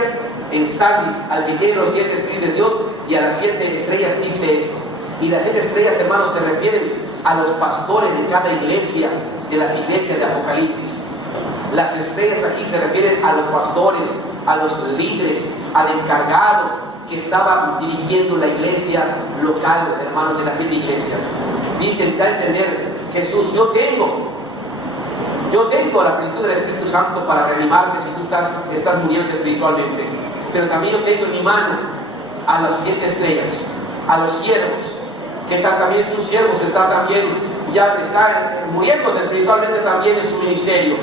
en Sardis, al que tiene los 7 escribe Dios, y a las 7 estrellas dice esto. Y las 7 estrellas, hermanos, se refieren a los pastores de cada iglesia, de las iglesias de Apocalipsis. Las estrellas aquí se refieren a los pastores, a los líderes, al encargado que estaba dirigiendo la iglesia local, hermanos, de las 7 iglesias. Dicen, da a entender Jesús, yo tengo la plenitud del Espíritu Santo para reanimarte si tú estás muriendo espiritualmente. Pero también yo tengo en mi mano a las 7 estrellas, a los siervos, que también es un siervo, ya está muriendo espiritualmente también en su ministerio.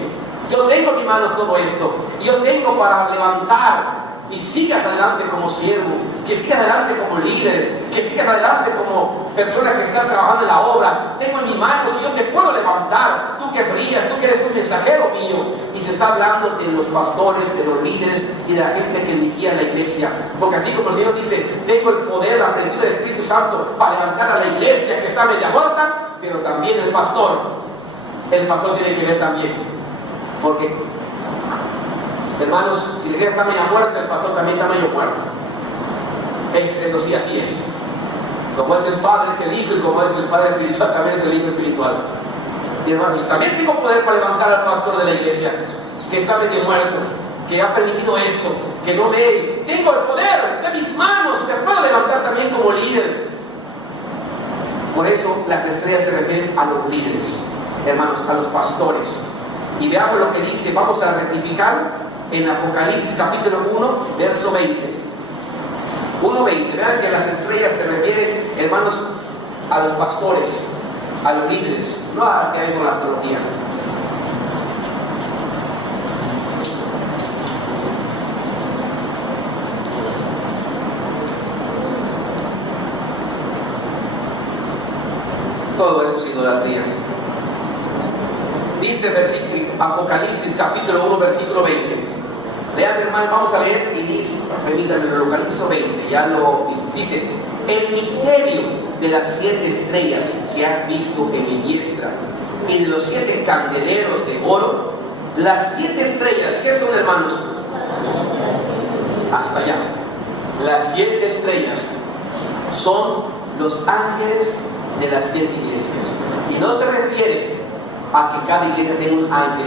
Yo tengo en mis manos todo esto, y yo tengo para levantar y sigas adelante como siervo, que sigas adelante como líder, que sigas adelante como persona que estás trabajando en la obra. Tengo en mis manos y yo te puedo levantar, tú que brillas, tú que eres un mensajero mío. Y se está hablando de los pastores, de los líderes y de la gente que dirigía la iglesia, porque así como el Señor dice, tengo el poder, la plenitud del Espíritu Santo para levantar a la iglesia que está media muerta, pero también el pastor tiene que ver también, porque hermanos, si la iglesia está media muerta, el pastor también está medio muerto. Eso sí, así es. Como es el Padre, es el Hijo, y como es el Padre espiritual, también es el Hijo espiritual. Y hermanos, también tengo poder para levantar al pastor de la iglesia, que está medio muerto, que ha permitido esto, que no ve. Tengo el poder de mis manos, y te puedo levantar también como líder. Por eso las estrellas se refieren a los líderes, hermanos, a los pastores. Y veamos lo que dice, vamos a rectificar en Apocalipsis capítulo 1, verso 20. 1:20, vean que las estrellas se refieren, hermanos, a los pastores, a los líderes, no a que hay con la astrología. Todo eso es idolatría. Dice Apocalipsis capítulo 1, versículo 20. Lean, hermano, vamos a leer y dice, permítanme, lo localizo 20, ya lo dice, el misterio de las 7 estrellas que has visto en mi diestra y de los 7 candeleros de oro. Las 7 estrellas, ¿qué son, hermanos? Hasta allá. Las 7 estrellas son los ángeles de las 7 iglesias. Y no se refiere a que cada iglesia tenga un ángel,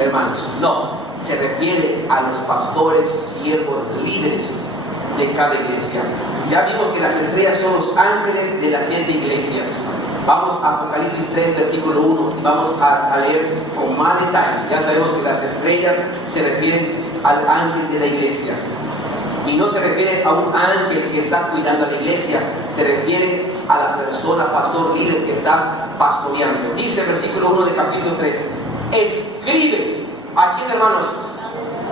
hermanos, no. Se refiere a los pastores, siervos, líderes de cada iglesia. Ya vimos que las estrellas son los ángeles de las 7 iglesias. Vamos a Apocalipsis 3, versículo 1, y vamos a leer con más detalle. Ya sabemos que las estrellas se refieren al ángel de la iglesia. Y no se refiere a un ángel que está cuidando a la iglesia, se refiere a la persona, pastor, líder que está pastoreando. Dice el versículo 1 de capítulo 3, escribe. ¿A quién, hermanos?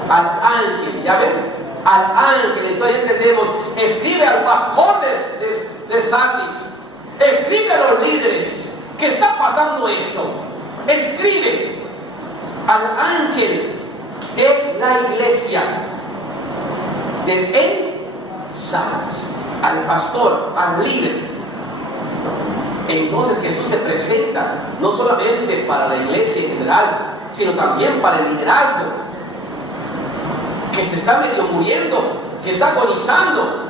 Al ángel, ¿ya ven? Al ángel, entonces entendemos, escribe al pastor de Sardis, escribe a los líderes que está pasando esto. Escribe al ángel de la iglesia en Sardes, al pastor, al líder. Entonces Jesús se presenta no solamente para la iglesia en general, sino también para el liderazgo, que se está medio muriendo, que está agonizando.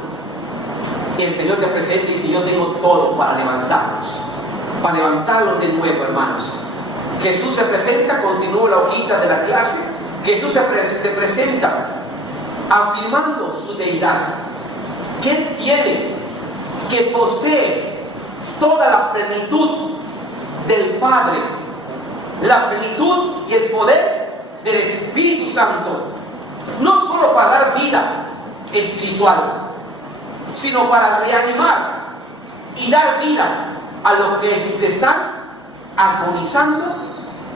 Y el Señor se presenta y dice: yo tengo todo para levantarlos de nuevo, hermanos. Jesús se presenta, continúa la hojita de la clase. Jesús se presenta afirmando su deidad, que Él tiene, que posee toda la plenitud del Padre, la plenitud y el poder del Espíritu Santo, no solo para dar vida espiritual, sino para reanimar y dar vida a los que se están agonizando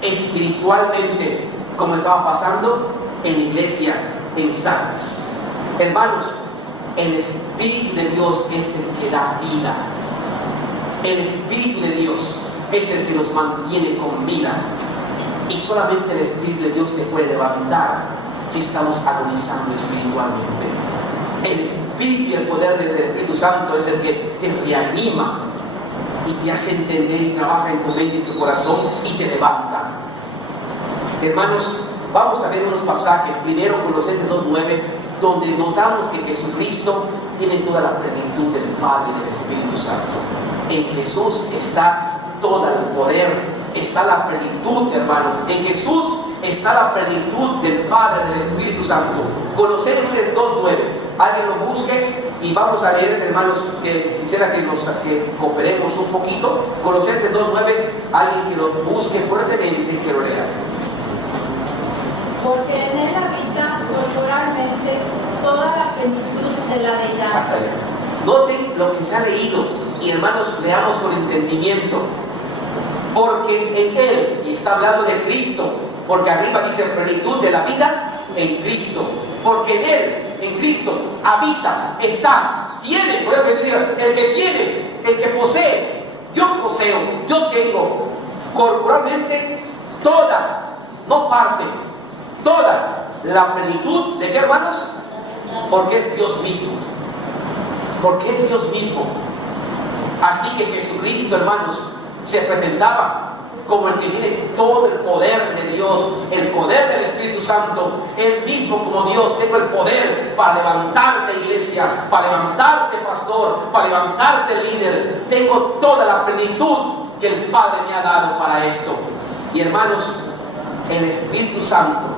espiritualmente, como estaba pasando en la iglesia en Sardes. Hermanos, el Espíritu de Dios es el que da vida. El Espíritu de Dios es el que nos mantiene con vida. Y solamente el Espíritu de Dios te puede levantar si estamos agonizando espiritualmente. El Espíritu y el poder del Espíritu Santo es el que te reanima y te hace entender y trabaja en tu mente y tu corazón y te levanta. Hermanos, vamos a ver unos pasajes. Primero, Colosenses 2:9, donde notamos que Jesucristo tiene toda la plenitud del Padre y del Espíritu Santo. En Jesús está todo el poder, está la plenitud, hermanos. En Jesús está la plenitud del Padre y del Espíritu Santo. Colosenses 2:9. Alguien lo busque y vamos a leer, hermanos, que quisiera que cooperemos un poquito. Colosenses 2:9. Alguien que lo busque fuertemente, que lo lea. Porque en Él habita corporalmente toda la plenitud de la deidad. Hasta allá. Noten lo que se ha leído y, hermanos, leamos con entendimiento. Porque en Él, y está hablando de Cristo, porque arriba dice plenitud de la vida en Cristo. Porque en Él, en Cristo, habita, está, tiene, por eso que el que tiene, el que posee, yo poseo, yo tengo corporalmente toda, no parte, toda la plenitud de qué, hermanos, porque es Dios mismo, porque es Dios mismo. Así que Jesucristo, hermanos, se presentaba como el que tiene todo el poder de Dios, el poder del Espíritu Santo. Él mismo como Dios: tengo el poder para levantarte, iglesia, para levantarte, pastor, para levantarte, líder. Tengo toda la plenitud que el Padre me ha dado para esto. Y, hermanos, el Espíritu Santo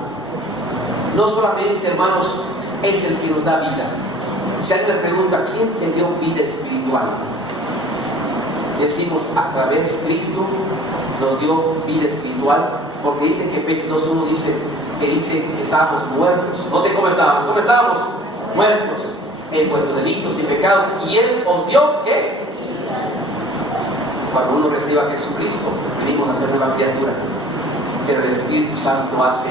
no solamente, hermanos, es el que nos da vida. Si alguien le pregunta: ¿quién te dio vida espiritual? Decimos: a través de Cristo nos dio vida espiritual, porque dice que Efesios 2:1 dice que estábamos muertos. ¿Dónde cómo estábamos? ¿Cómo estábamos? Muertos en vuestros delitos y pecados, y Él os dio ¿qué? Cuando uno recibe a Jesucristo, venimos a ser nueva criatura, pero el Espíritu Santo hace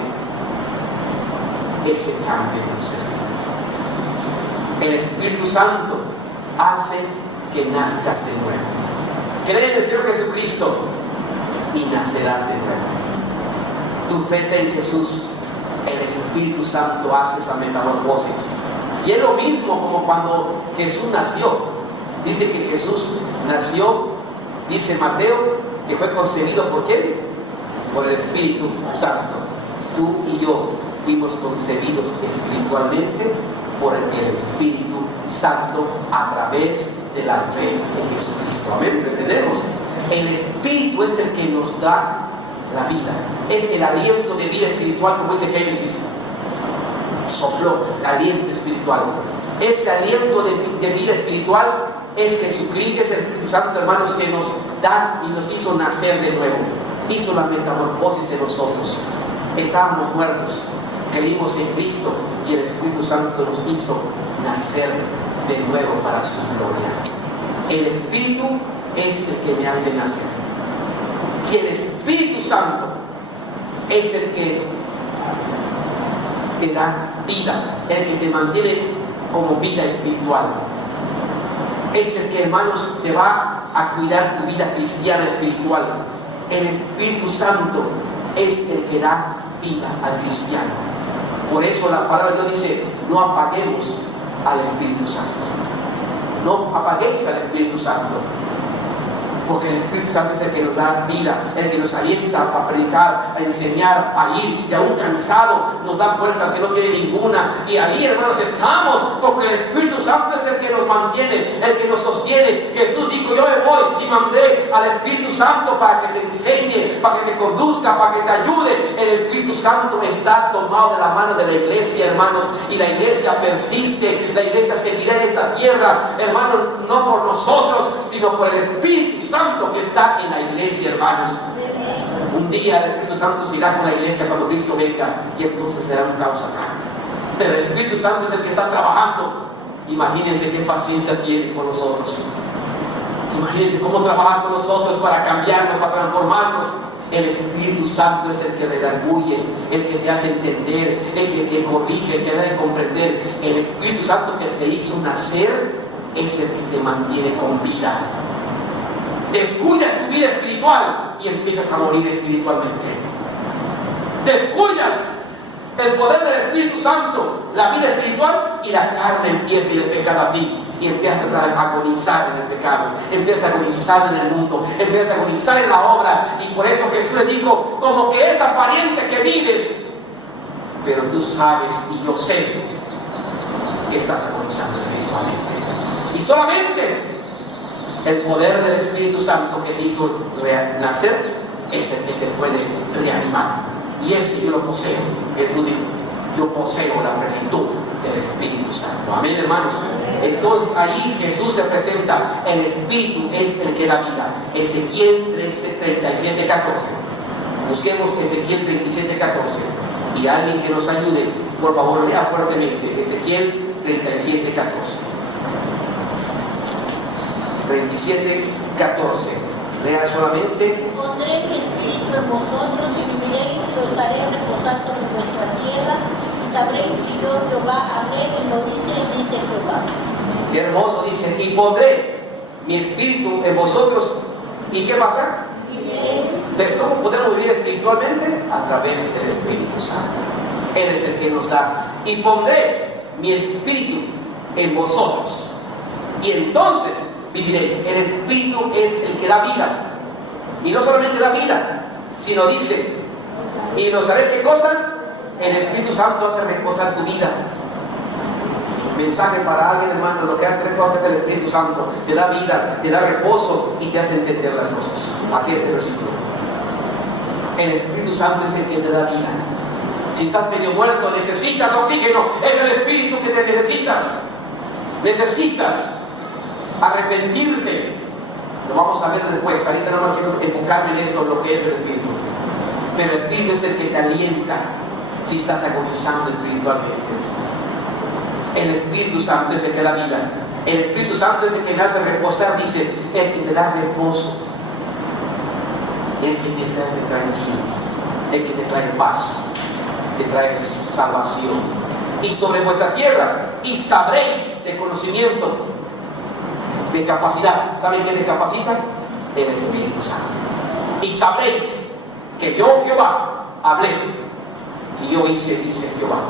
ese cambio en el ser. El Espíritu Santo hace que nazcas de nuevo. Cree en el Señor Jesucristo y nacerás de nuevo. Tu fe en Jesús, el Espíritu Santo hace esa metamorfosis. Y es lo mismo como cuando Jesús nació. Dice que Jesús nació, dice Mateo, que fue concebido ¿por quién? Por el Espíritu Santo. Tú y yo fuimos concebidos espiritualmente por el Espíritu Santo a través de la fe en Jesucristo. Amén, ¿lo entendemos? El Espíritu es el que nos da la vida, es el aliento de vida espiritual, como dice Génesis. Sopló el aliento espiritual. Ese aliento de vida espiritual es Jesucristo, es el Espíritu Santo, hermanos, que nos da y nos hizo nacer de nuevo. Hizo la metamorfosis de nosotros. Estábamos muertos, creímos en Cristo y el Espíritu Santo nos hizo nacer de nuevo para su gloria. El Espíritu es el que me hace nacer. Y el Espíritu Santo es el que te da vida, el que te mantiene como vida espiritual. es el que, hermanos, te va a cuidar tu vida cristiana espiritual. El Espíritu Santo es el que da vida al cristiano. Por eso la palabra de Dios dice: no apaguemos al Espíritu Santo. No apaguéis al Espíritu Santo. Porque el Espíritu Santo es el que nos da vida, el que nos alienta a predicar, a enseñar, a ir, y aún cansado nos da fuerza que no tiene ninguna. Y ahí, hermanos, estamos, porque el Espíritu Santo es el que nos mantiene, el que nos sostiene. Jesús dijo: yo me voy y mandé al Espíritu Santo para que te enseñe, para que te conduzca, para que te ayude. El Espíritu Santo está tomado de la mano de la iglesia, hermanos, y la iglesia persiste, la iglesia seguirá en esta tierra, hermanos, no por nosotros, sino por el Espíritu Santo que está en la iglesia, hermanos. Un día el Espíritu Santo se irá con la iglesia cuando Cristo venga, y entonces será un caos acá. Pero el Espíritu Santo es el que está trabajando. Imagínense qué paciencia tiene con nosotros. Imagínense cómo trabaja con nosotros para cambiarnos, para transformarnos. El Espíritu Santo es el que redarguye, el que te hace entender, el que te corrige, el que te da a comprender. El Espíritu Santo que te hizo nacer es el que te mantiene con vida. Descuidas tu vida espiritual y empiezas a morir espiritualmente. Descuidas el poder del Espíritu Santo, la vida espiritual, y la carne empieza y el pecado a ti. Y empiezas a agonizar en el pecado, empiezas a agonizar en el mundo, empiezas a agonizar en la obra. Y por eso Jesús le dijo: como que es aparente que vives, pero tú sabes y yo sé que estás agonizando espiritualmente. Y solamente el poder del Espíritu Santo que te hizo nacer es el que te puede reanimar. Y ese yo lo poseo. Jesús dijo: yo poseo la plenitud del Espíritu Santo. Amén, hermanos. Entonces ahí Jesús se presenta. El Espíritu es el que da vida. Ezequiel 37:14. Busquemos Ezequiel 37:14. Y alguien que nos ayude, por favor, lea fuertemente Ezequiel 37:14. 37:14. Lea solamente. Pondré mi espíritu en vosotros y viviréis y os haré reposar sobre vuestra tierra y sabréis que yo Jehová hablé y lo dice Jehová. Qué hermoso, dice: y pondré mi espíritu en vosotros. ¿Y qué pasa? Entonces, ¿cómo podemos vivir espiritualmente? A través del Espíritu Santo. Él es el que nos da. Y pondré mi espíritu en vosotros. Y entonces viviréis. El Espíritu es el que da vida. Y no solamente da vida, sino dice: y los haré ¿qué cosa? El Espíritu Santo hace reposar tu vida. Mensaje para alguien, hermano: lo que hace tres cosas del Espíritu Santo: te da vida, te da reposo y te hace entender las cosas. Aquí este versículo. El Espíritu Santo es el que te da vida. Si estás medio muerto, necesitas oxígeno. Es el Espíritu que te necesitas. Necesitas arrepentirte. Lo vamos a ver después. Ahorita no me quiero enfocarme en esto, lo que es el Espíritu. Pero el Espíritu es el que te alienta si estás agonizando espiritualmente. El Espíritu Santo es el que da vida. El Espíritu Santo es el que me hace reposar, dice, el que me da reposo, el que me hace tranquilo, el que me trae paz, que trae salvación. Y sobre vuestra tierra, y sabréis de conocimiento, de capacidad. ¿Saben quién te capacita? El Espíritu Santo. Y sabréis que yo, Jehová, hablé y yo hice, dice Jehová.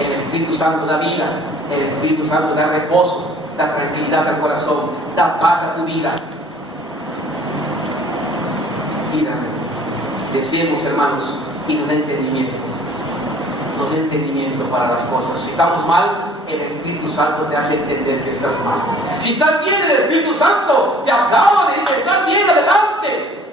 El Espíritu Santo da vida, el Espíritu Santo da reposo, da tranquilidad al corazón, da paz a tu vida. Mira, deseemos, hermanos, y nos da entendimiento. Nos da entendimiento para las cosas. Si estamos mal, el Espíritu Santo te hace entender que estás mal. Si estás bien, el Espíritu Santo te aplaude y te estás bien, adelante.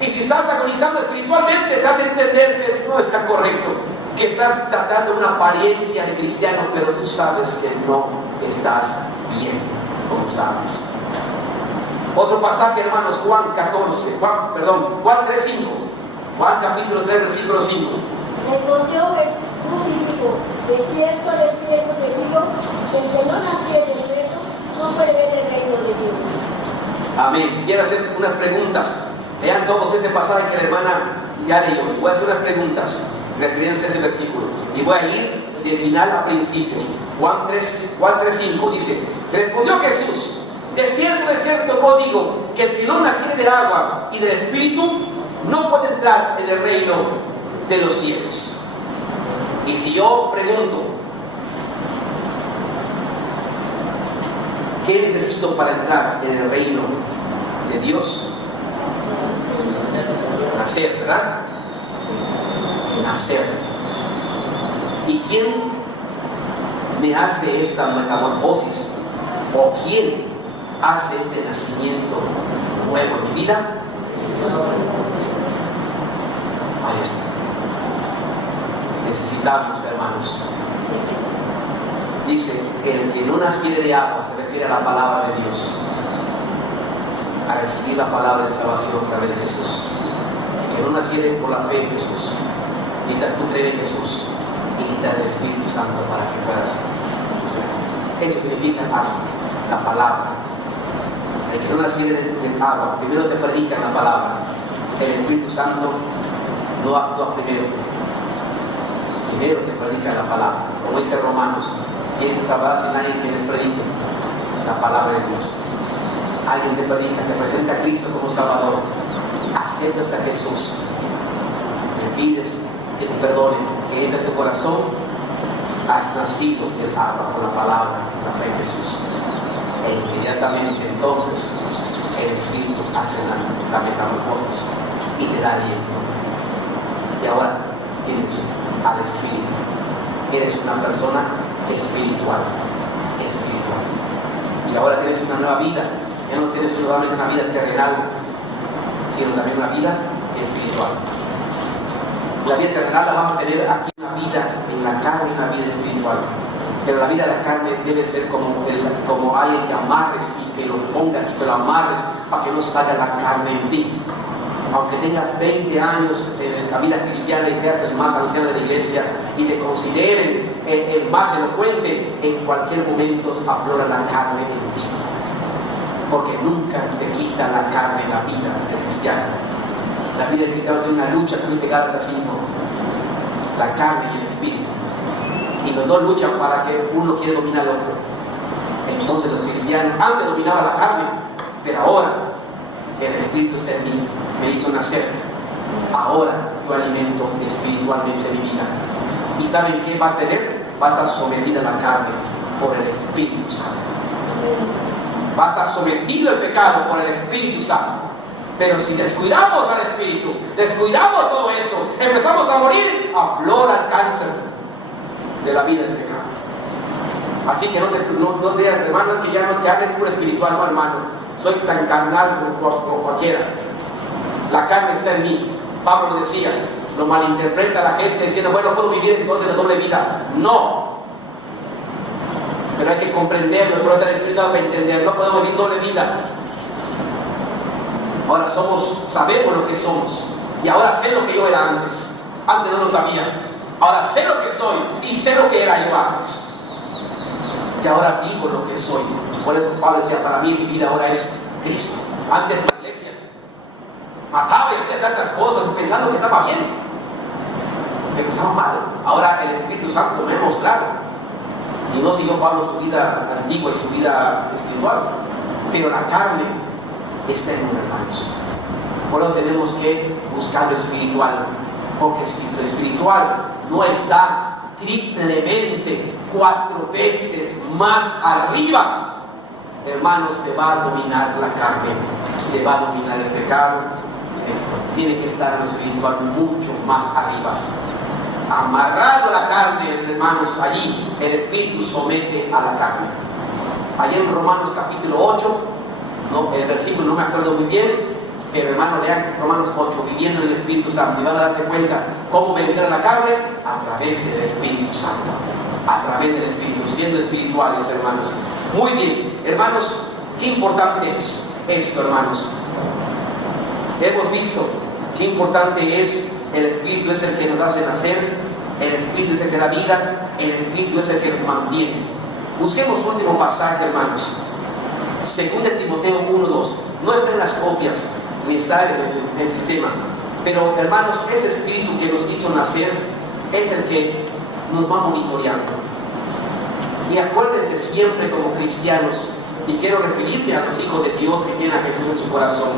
Y si estás agonizando espiritualmente, te hace entender que no está correcto, que estás tratando una apariencia de cristiano, pero tú sabes que no estás bien, como sabes. Otro pasaje, hermanos, Juan 3:5. Juan capítulo 3, versículo 5. Respondió Jesús y dijo: de cierto te digo, que el que no nació de nuevo no puede ver el reino de Dios. Amén. Quiero hacer unas preguntas. Vean todos este pasaje que la hermana ya leyó. Voy a hacer unas preguntas refiriéndose a este versículo. Y voy a ir del final al principio. Juan 3:5 dice: Respondió Jesús: de cierto os digo, que el que no naciere del agua y del Espíritu no puede entrar en el reino de los cielos. Y si yo pregunto, ¿qué necesito para entrar en el reino de Dios? Nacer, ¿verdad? Nacer. ¿Y quién me hace esta metamorfosis? ¿O quién hace este nacimiento nuevo en mi vida? Ahí está. Necesitamos, hermanos. Dice que el que no naciere de agua, se refiere a la palabra de Dios, a recibir la palabra de salvación a través de Jesús. El que no naciere por la fe en Jesús, necesitas tú creer en Jesús y necesitas el Espíritu Santo para que puedas. Eso significa la palabra. El que no naciere del agua, primero te predican la palabra. El Espíritu Santo no actúa primero. Primero te predica la palabra. Como dice Romanos, ¿quién se salvará sin nadie que les predique la palabra de Dios? Alguien te predica, te presenta a Cristo como Salvador. Aceptas a Jesús. Le pides que te perdone, que entre en tu corazón. Has nacido del agua con la palabra, la fe en Jesús. E inmediatamente entonces el Espíritu hace la metamorfosis y te da aliento. Y ahora tienes al Espíritu. Eres una persona espiritual. Y ahora tienes una nueva vida. Ya no tienes solamente una vida terrenal, sino también una vida espiritual. La vida terrenal la vamos a tener aquí, una vida en la carne y una vida espiritual. Pero la vida de la carne debe ser como alguien que amarres y que lo pongas y que lo amarres para que no salga la carne en ti. Aunque tengas 20 años en la vida cristiana y seas el más anciano de la iglesia y te consideren el más elocuente, en cualquier momento aflora la carne en ti. Porque nunca se quita la carne en la vida del cristiano. La vida del cristiano tiene una lucha, como dice Gálatas 5, la carne y el espíritu. Y los dos luchan para que uno quiera dominar al otro. Entonces los cristianos, antes dominaban la carne, pero ahora el espíritu está en mí, me hizo nacer. Ahora yo alimento espiritualmente mi vida. ¿Y saben qué va a tener? Va a estar sometida la carne por el Espíritu Santo. Va a estar sometido el pecado por el Espíritu Santo. Pero si descuidamos al Espíritu, descuidamos todo eso, empezamos a morir, aflora el cáncer de la vida del pecado. Así que no digas, hermano, es que ya no te hables puro espiritual, no, hermano. Soy tan carnal como cualquiera. La carne está en mí. Pablo decía, lo malinterpreta la gente diciendo, bueno, puedo vivir entonces la doble vida. No. Pero hay que comprenderlo, el poder del Espíritu para entenderlo. No podemos vivir doble vida. Ahora sabemos lo que somos. Y ahora sé lo que yo era antes. Antes no lo sabía. Ahora sé lo que soy y sé lo que era yo antes. Y ahora vivo lo que soy. Por eso Pablo decía, para mí mi vida ahora es Cristo. Antes la iglesia mataba y hacía tantas cosas pensando que estaba bien, pero estaba mal. Ahora el Espíritu Santo me ha mostrado. Y no siguió Pablo su vida antigua y su vida espiritual, pero la carne está en uno, hermanos. Por eso tenemos que buscar lo espiritual, porque si lo espiritual no está triplemente, 4 veces más arriba, hermanos, te va a dominar la carne, te va a dominar el pecado. Tiene que estar en lo espiritual mucho más arriba. Amarrado la carne, hermanos, allí el Espíritu somete a la carne. Allí en Romanos capítulo 8, el versículo no me acuerdo muy bien, pero hermano, lean Romanos 8, viviendo en el Espíritu Santo, y van a darse cuenta cómo vencer a la carne a través del Espíritu Santo, a través del Espíritu, siendo espirituales, hermanos. Muy bien, hermanos, qué importante es esto, hermanos. Hemos visto qué importante es el Espíritu, es el que nos hace nacer, el Espíritu es el que da vida, el Espíritu es el que nos mantiene. Busquemos un último pasaje, hermanos. 2 Timoteo 1:2. No está en las copias, ni está en el sistema. Pero, hermanos, ese Espíritu que nos hizo nacer es el que nos va monitoreando. Y acuérdense siempre como cristianos, y quiero referirme a los hijos de Dios que tienen a Jesús en su corazón.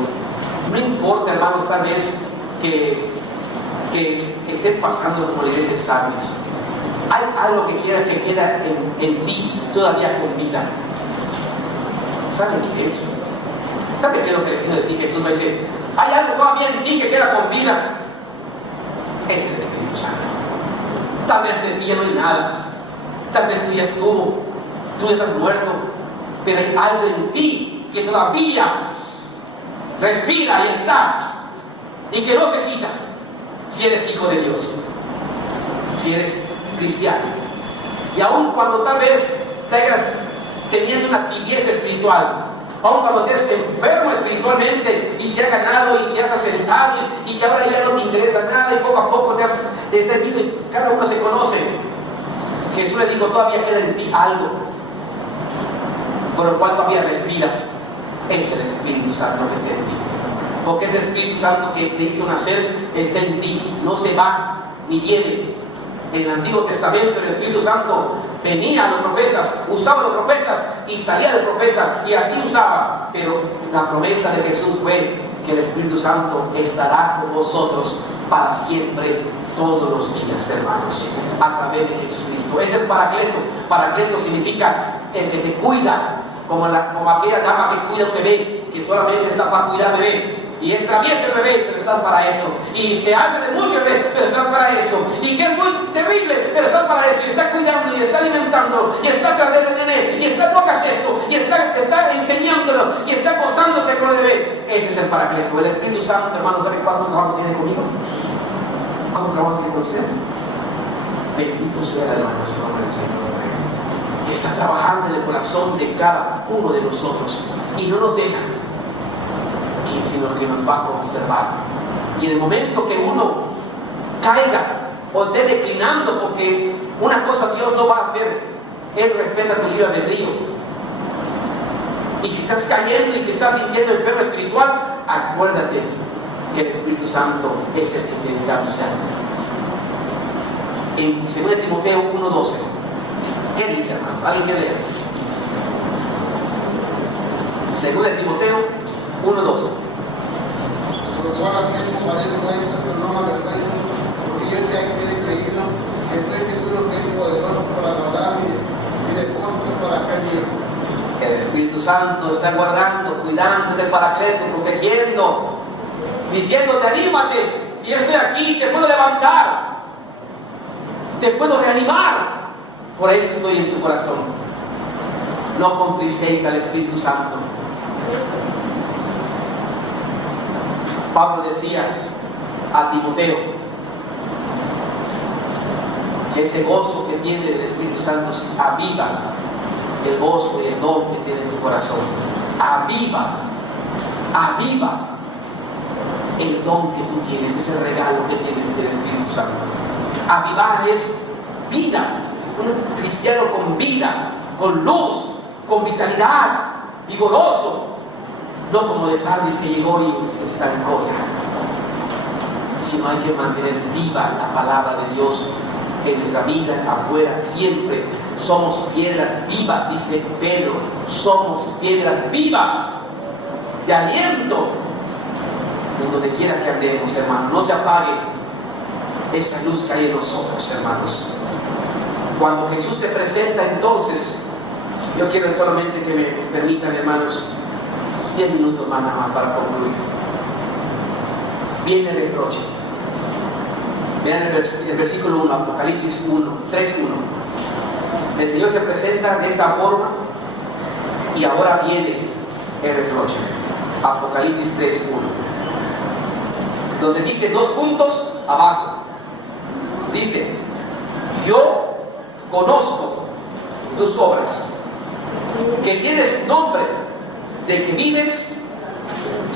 No importa, hermanos, tal vez que estés pasando como la iglesia de Sardis. Hay algo que queda en ti todavía con vida. ¿Saben qué es? ¿Saben qué es lo que le quiero decir? Jesús me dice, hay algo todavía en ti que queda con vida. Es el Espíritu Santo. Tal vez de ti ya no hay nada. Tal vez tú ya estuvo. Tú ya estás muerto. Pero hay algo en ti que todavía respira y está. Y que no se quita. Si eres hijo de Dios. Si eres cristiano. Y aun cuando tal vez tengas teniendo una tibieza espiritual, aun cuando estés enfermo espiritualmente y te ha ganado y te has asentado y que ahora ya no te interesa nada y poco a poco te has ido y cada uno se conoce, Jesús le dijo, todavía queda en ti algo por lo cual todavía respiras. Es el Espíritu Santo que está en ti, porque ese Espíritu Santo que te hizo nacer está en ti, no se va ni viene. En el Antiguo Testamento el Espíritu Santo venía a los profetas, usaba a los profetas y salía del profeta y así usaba. Pero la promesa de Jesús fue que el Espíritu Santo estará con vosotros para siempre, todos los días, hermanos, a través de Jesucristo. Es el Paracleto. Paracleto significa el que te cuida, como aquella dama que cuida un bebé, que solamente está para cuidar al bebé. Y es travieso el bebé, pero están para eso. Y se hace de mucho el bebé, pero están para eso. Y que es muy terrible, pero están para eso. Y está cuidando, y está alimentando, y está cargando el bebé, y está no hagas esto, y está enseñándolo, y está gozándose con el bebé. Ese es el Paracleto. El Espíritu Santo, hermanos, ¿saben cuánto trabajo tiene conmigo? ¿Cuánto trabajo tiene con ustedes? Bendito sea el hermano, su nombre del Señor. Que está trabajando en el corazón de cada uno de nosotros. Y no nos deja, sino que nos va a conservar. Y en el momento que uno caiga o esté declinando, porque una cosa Dios no va a hacer, Él respeta tu libre albedrío. Y si estás cayendo y te estás sintiendo enfermo espiritual, acuérdate que el Espíritu Santo es el que te da vida. En 2 Timoteo 1:12, ¿qué dice, hermanos? ¿Alguien quiere leer? 2 Timoteo 1:12. Por lo cual hacemos valer nuestro, pero no malversáis, porque yo sé que he creído que estoy seguro que es poderoso para guardar mi depósito para aquel día. Que el Espíritu Santo está guardando, cuidando, es el Paracleto, protegiendo, diciéndote, anímate, y yo estoy aquí, te puedo levantar, te puedo reanimar. Por eso estoy en tu corazón. No contristéis al Espíritu Santo. Pablo decía a Timoteo que ese gozo que tiene del Espíritu Santo aviva el gozo y el don que tiene en tu corazón. Aviva el don que tú tienes, ese regalo que tienes del Espíritu Santo. Avivar es vida, un cristiano con vida, con luz, con vitalidad, vigoroso. No como de Sardis que llegó y se estancó, sino hay que mantener viva la palabra de Dios en nuestra vida, afuera, siempre. Somos piedras vivas, dice Pedro, somos piedras vivas de aliento en donde quiera que andemos, hermanos. No se apague esa luz que hay en nosotros, hermanos. Cuando Jesús se presenta, entonces, yo quiero solamente que me permitan, hermanos, 10 minutos más nada más para concluir. Viene el reproche. Vean el versículo 1, Apocalipsis 3:1. El Señor se presenta de esta forma y ahora viene el reproche. Apocalipsis 3:1. Donde dice 2 puntos abajo. Dice, yo conozco tus obras, que tienes nombre de que vives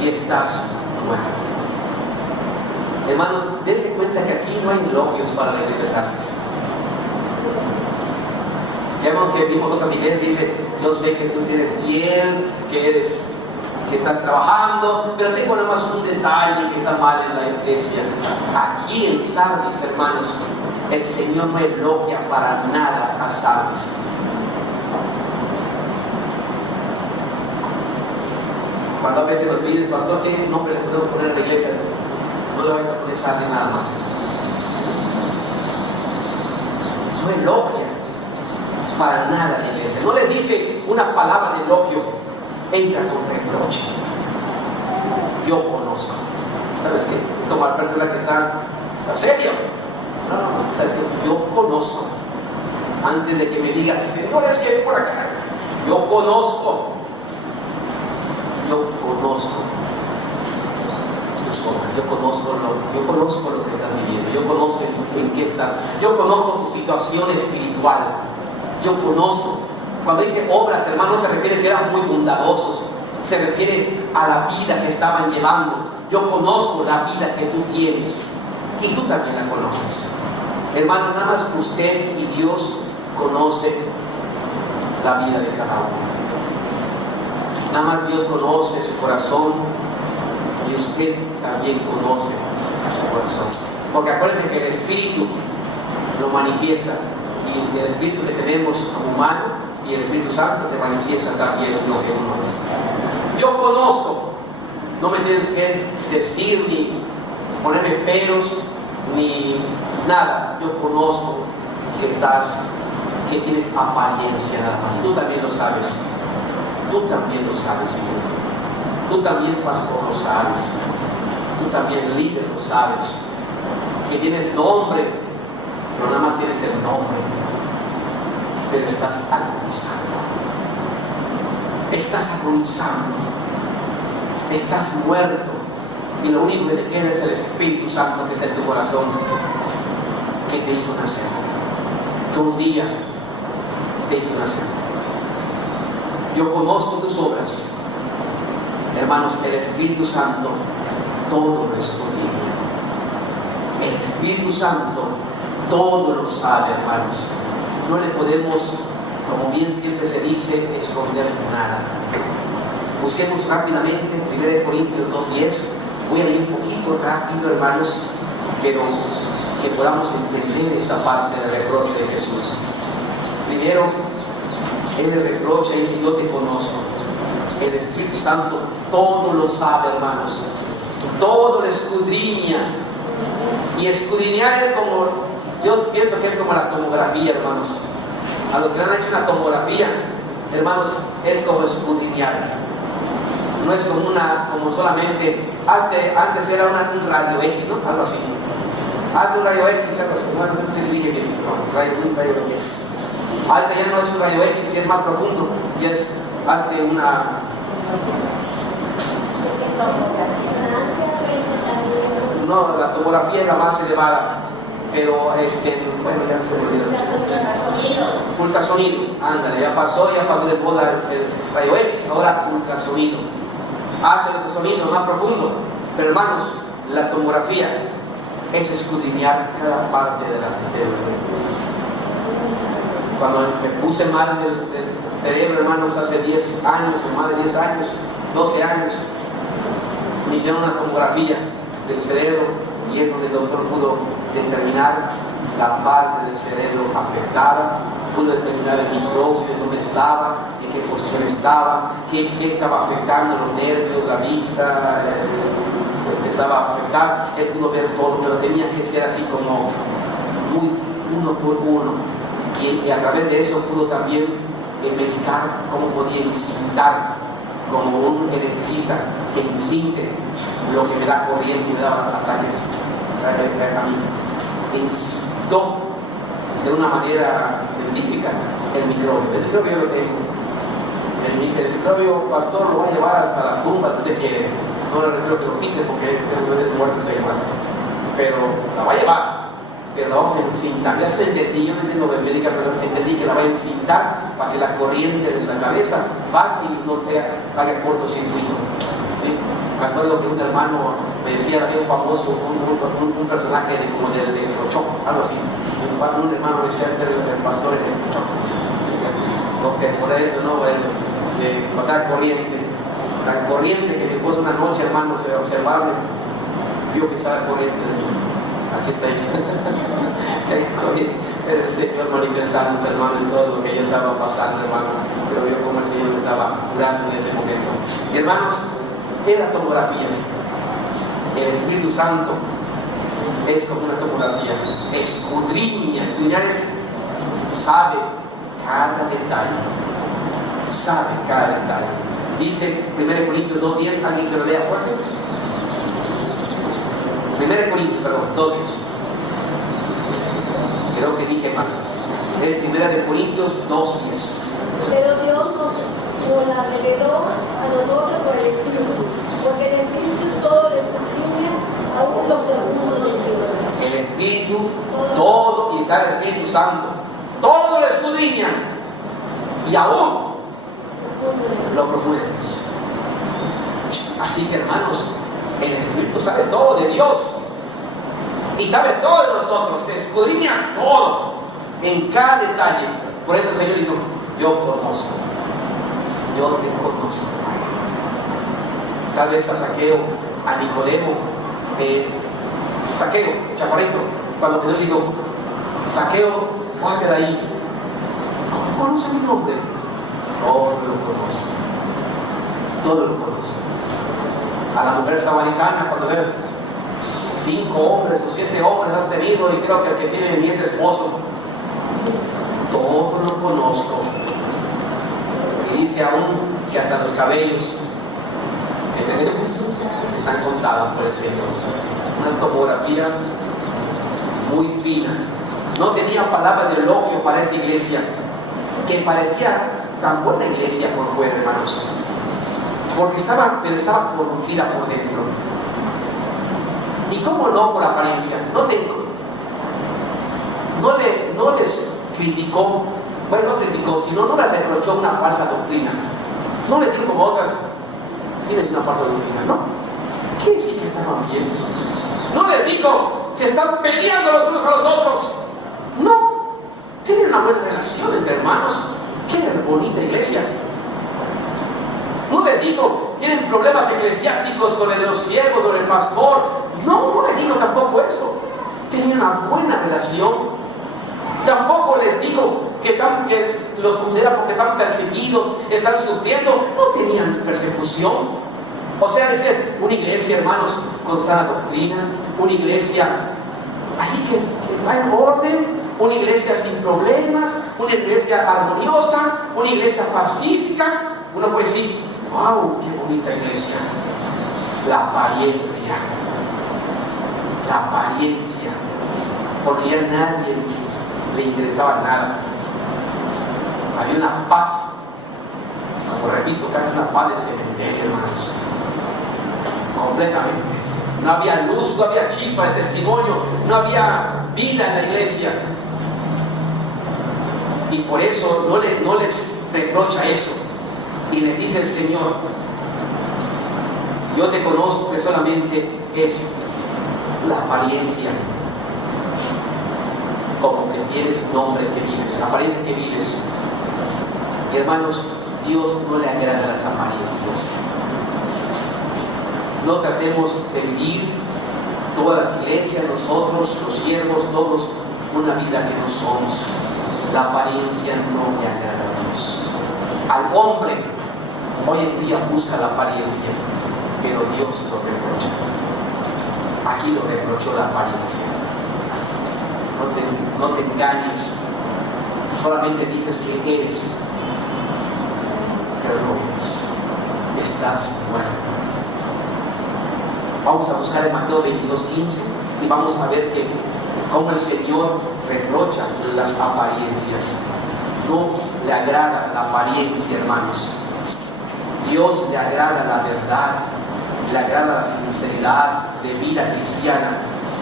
y estás muerto. Hermanos, dense cuenta que aquí no hay elogios para la iglesia de Sardis. Ya vemos que vimos otras iglesias, dice, yo sé que tú tienes bien, que estás trabajando, pero tengo nada más un detalle que está mal en la iglesia. Aquí en Sardis, hermanos, el Señor no elogia para nada a Sardis. Cuando a veces nos piden, pastor, ¿qué nombre le podemos poner a la iglesia? No le vais a poner Sardi nada más. No elogia para nada la iglesia. No le dice una palabra de elogio. Entra con reproche. Yo conozco. ¿Sabes qué? Es como la persona que está serio. No, ¿sabes qué? Yo conozco. Antes de que me digas, Señor, es que hay por acá. Yo conozco. Yo conozco tus obras. Yo conozco lo que estás viviendo. Yo conozco en qué estás. Yo conozco tu situación espiritual. Yo conozco. Cuando dice obras, hermanos, se refiere que eran muy bondadosos. Se refiere a la vida que estaban llevando. Yo conozco la vida que tú tienes. Y tú también la conoces. Hermano, nada más usted y Dios conoce la vida de cada uno. Nada más Dios conoce su corazón y usted también conoce su corazón. Porque acuérdense que el Espíritu lo manifiesta y el Espíritu que tenemos como humano y el Espíritu Santo te manifiesta también lo que uno es. Yo conozco, no me tienes que decir ni ponerme peros ni nada. Yo conozco que tienes apariencia nada más. Tú también lo sabes. Tú también lo sabes, iglesia. Tú también, pastor, lo sabes. Tú también, líder, lo sabes. Que tienes nombre, no nada más tienes el nombre, pero estás agonizando. Estás agonizando. Estás muerto. Y lo único que te queda es el Espíritu Santo que está en tu corazón, que te hizo nacer. Que un día te hizo nacer. Yo conozco tus obras. Hermanos, el Espíritu Santo todo lo escudriña. El Espíritu Santo todo lo sabe, hermanos. No le podemos, como bien siempre se dice, esconder nada. Busquemos rápidamente 1 Corintios 2:10. Voy a ir un poquito rápido, hermanos, pero que podamos entender esta parte del reproche de Jesús. Primero, Él le reprocha y dice: yo te conozco. El Espíritu Santo todo lo sabe, hermanos. Todo lo escudriña. Y escudriñar es como, yo pienso que es como la tomografía, hermanos. A los que han hecho una tomografía, hermanos, es como escudriñar. No es como solamente, antes era un radio X, ¿no? Algo así. Hazte un rayo X, algo así. No sé si dije bien, un rayo X. Ahora ya no es un rayo X, es más profundo. Y es, hazte una... No, la tomografía es la más elevada. Pero, bueno, ya se me olvidó. Ultrasonido, ándale, ya pasó de moda el rayo X, ahora ultrasonido. Hazte el ultrasonido más profundo. Pero, hermanos, la tomografía es escudriñar cada parte de la célula. Cuando me puse mal del cerebro, hermanos, hace 10 años, o más de 10 años, 12 años, me hicieron una tomografía del cerebro y es donde el doctor pudo determinar la parte del cerebro afectada, pudo determinar el microbio, dónde estaba, en qué posición estaba, qué estaba afectando los nervios, la vista, empezaba a afectar. Él pudo ver todo, pero tenía que ser así como muy uno por uno. Y a través de eso pudo también medicar cómo podía incitar, como un electricista que incite lo que me da corriente y me daba ataques a mí. Incitó de una manera científica el microbio. El microbio yo lo tengo. Él me dice: el microbio, pastor, lo va a llevar hasta la tumba si usted quiere. No le refiero que lo quite porque es muerte se llama. Pero la va a llevar. Pero la vamos a encintar. Ya se entendí, yo no entiendo de médica, pero entendí que la va a encintar para que la corriente de la cabeza pase y no haga cortocircuito. ¿Sí? Me acuerdo que un hermano me decía, había un famoso, un personaje como de Electrochoc, algo así. Un hermano me decía, el pastor de Electrochoc. Porque por eso, ¿no? De pasar corriente. La corriente que me puso una noche, hermano, observable, vio que estaba corriente de mí. Aquí está el Señor manifestándose, hermano, en todo lo que yo estaba pasando, hermano. Pero yo como el Señor me estaba curando en ese momento. Y hermanos, es la tomografía. El Espíritu Santo es como una tomografía. Escudriña. Escudriñar es sabe cada detalle. Sabe cada detalle. Dice 1 Corintios 2:10, alguien que lo lea fuerte. 1 Corintios, perdón, 2:10. Creo que dije mal. Es 1 Corintios 2:10. Pero Dios nos la reveló a nosotros por el Espíritu, porque el Espíritu todo lo escudriña aún lo profundo de Dios. El Espíritu, todo, y está el Espíritu Santo, todo lo escudriña, y aún lo profundo de Dios. Así que, hermanos, el Espíritu sabe todo de Dios y sabe todo de nosotros, escudriña todo en cada detalle. Por eso el Señor dijo: yo conozco, yo te conozco. Tal vez a Saqueo, a Nicodemo, Saqueo, chaparrito, cuando Jesús dijo: Saqueo, ponte de ahí, no conoce mi nombre. Todo lo conozco, todo lo conozco. A la mujer samaritana, cuando ve 5 hombres o 7 hombres has tenido, y creo que el que tiene 10 esposos, todo lo conozco. Y dice aún que hasta los cabellos que tenemos están contados por el Señor. Una topografía muy fina. No tenía palabra de elogio para esta iglesia, que parecía tan buena iglesia por fuera, hermanos, porque estaba corrompida por dentro. ¿Y cómo no por apariencia? No les criticó, bueno, no criticó, sino no les reprochó una falsa doctrina. No les dijo como otras: tienes una falsa doctrina, ¿no? ¿Qué decir que estaban bien? No les dijo: se están peleando los unos a los otros. No, tienen una buena relación entre hermanos. ¡Qué bonita iglesia! No les digo: tienen problemas eclesiásticos con los siervos o el pastor. No les digo tampoco esto. Tienen una buena relación. Tampoco les digo que los consideran porque están perseguidos, están sufriendo. No tenían persecución. O sea, dice, una iglesia, hermanos, con sana doctrina, una iglesia ahí que va en orden, una iglesia sin problemas, una iglesia armoniosa, una iglesia pacífica. Uno puede decir: ¡wow! ¡Qué bonita iglesia! La apariencia, porque ya nadie le interesaba nada. Había una paz, como repito, casi una paz de cementerio, hermanos, completamente. No había luz, no había chispa de testimonio, no había vida en la iglesia. Y por eso no les reprocha eso. Y les dice el Señor: yo te conozco, que solamente es la apariencia, como que tienes nombre que vives, la apariencia que vives. Y hermanos, Dios no le agrada las apariencias. No tratemos de vivir, todas las iglesias, nosotros, los siervos, todos, una vida que no somos. La apariencia no le agrada a Dios. Al hombre hoy en día busca la apariencia, pero Dios lo reprocha. Aquí lo reprochó la apariencia. No te engañes, solamente dices que eres, pero no eres. Estás muerto. Vamos a buscar en Mateo 22:15 y vamos a ver que cómo el Señor reprocha las apariencias. No le agrada la apariencia, hermanos. Dios le agrada la verdad, le agrada la sinceridad de vida cristiana.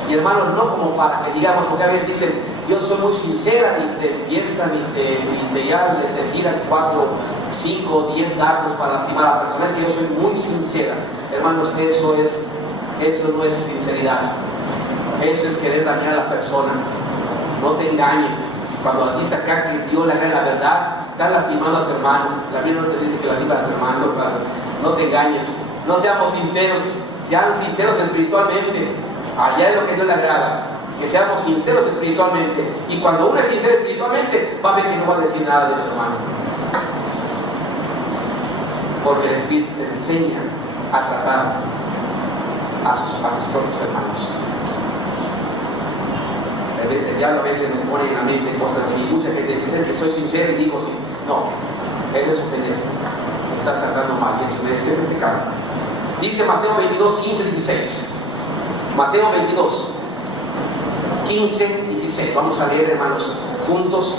Y hermanos, no como para que digamos, porque a veces dicen: yo soy muy sincera, ni te piensan, ni te llaman, ni te tiran 4, 5, 10 datos para lastimar a la persona. Es que yo soy muy sincera. Hermanos, eso no es sinceridad. Eso es querer dañar a la persona. No te engañes. Cuando dice acá que Dios le agrada la verdad, estás lastimando a tu hermano. La Biblia no te dice que lastima a tu hermano, claro. No te engañes. No seamos sinceros. Sean sinceros espiritualmente. Allá es lo que Dios le agrada. Que seamos sinceros espiritualmente. Y cuando uno es sincero espiritualmente, va a ver que no va a decir nada de su hermano. Porque el Espíritu te enseña a tratar a sus propios hermanos. El diablo a veces me pone en la mente cosas así. Mucha gente dice que soy sincero y digo sí. No, él es ofender. Está tratando mal y eso es pecado. Dice Mateo 22, 15, 16. Mateo 22, 15, 16. Vamos a leer, hermanos, juntos.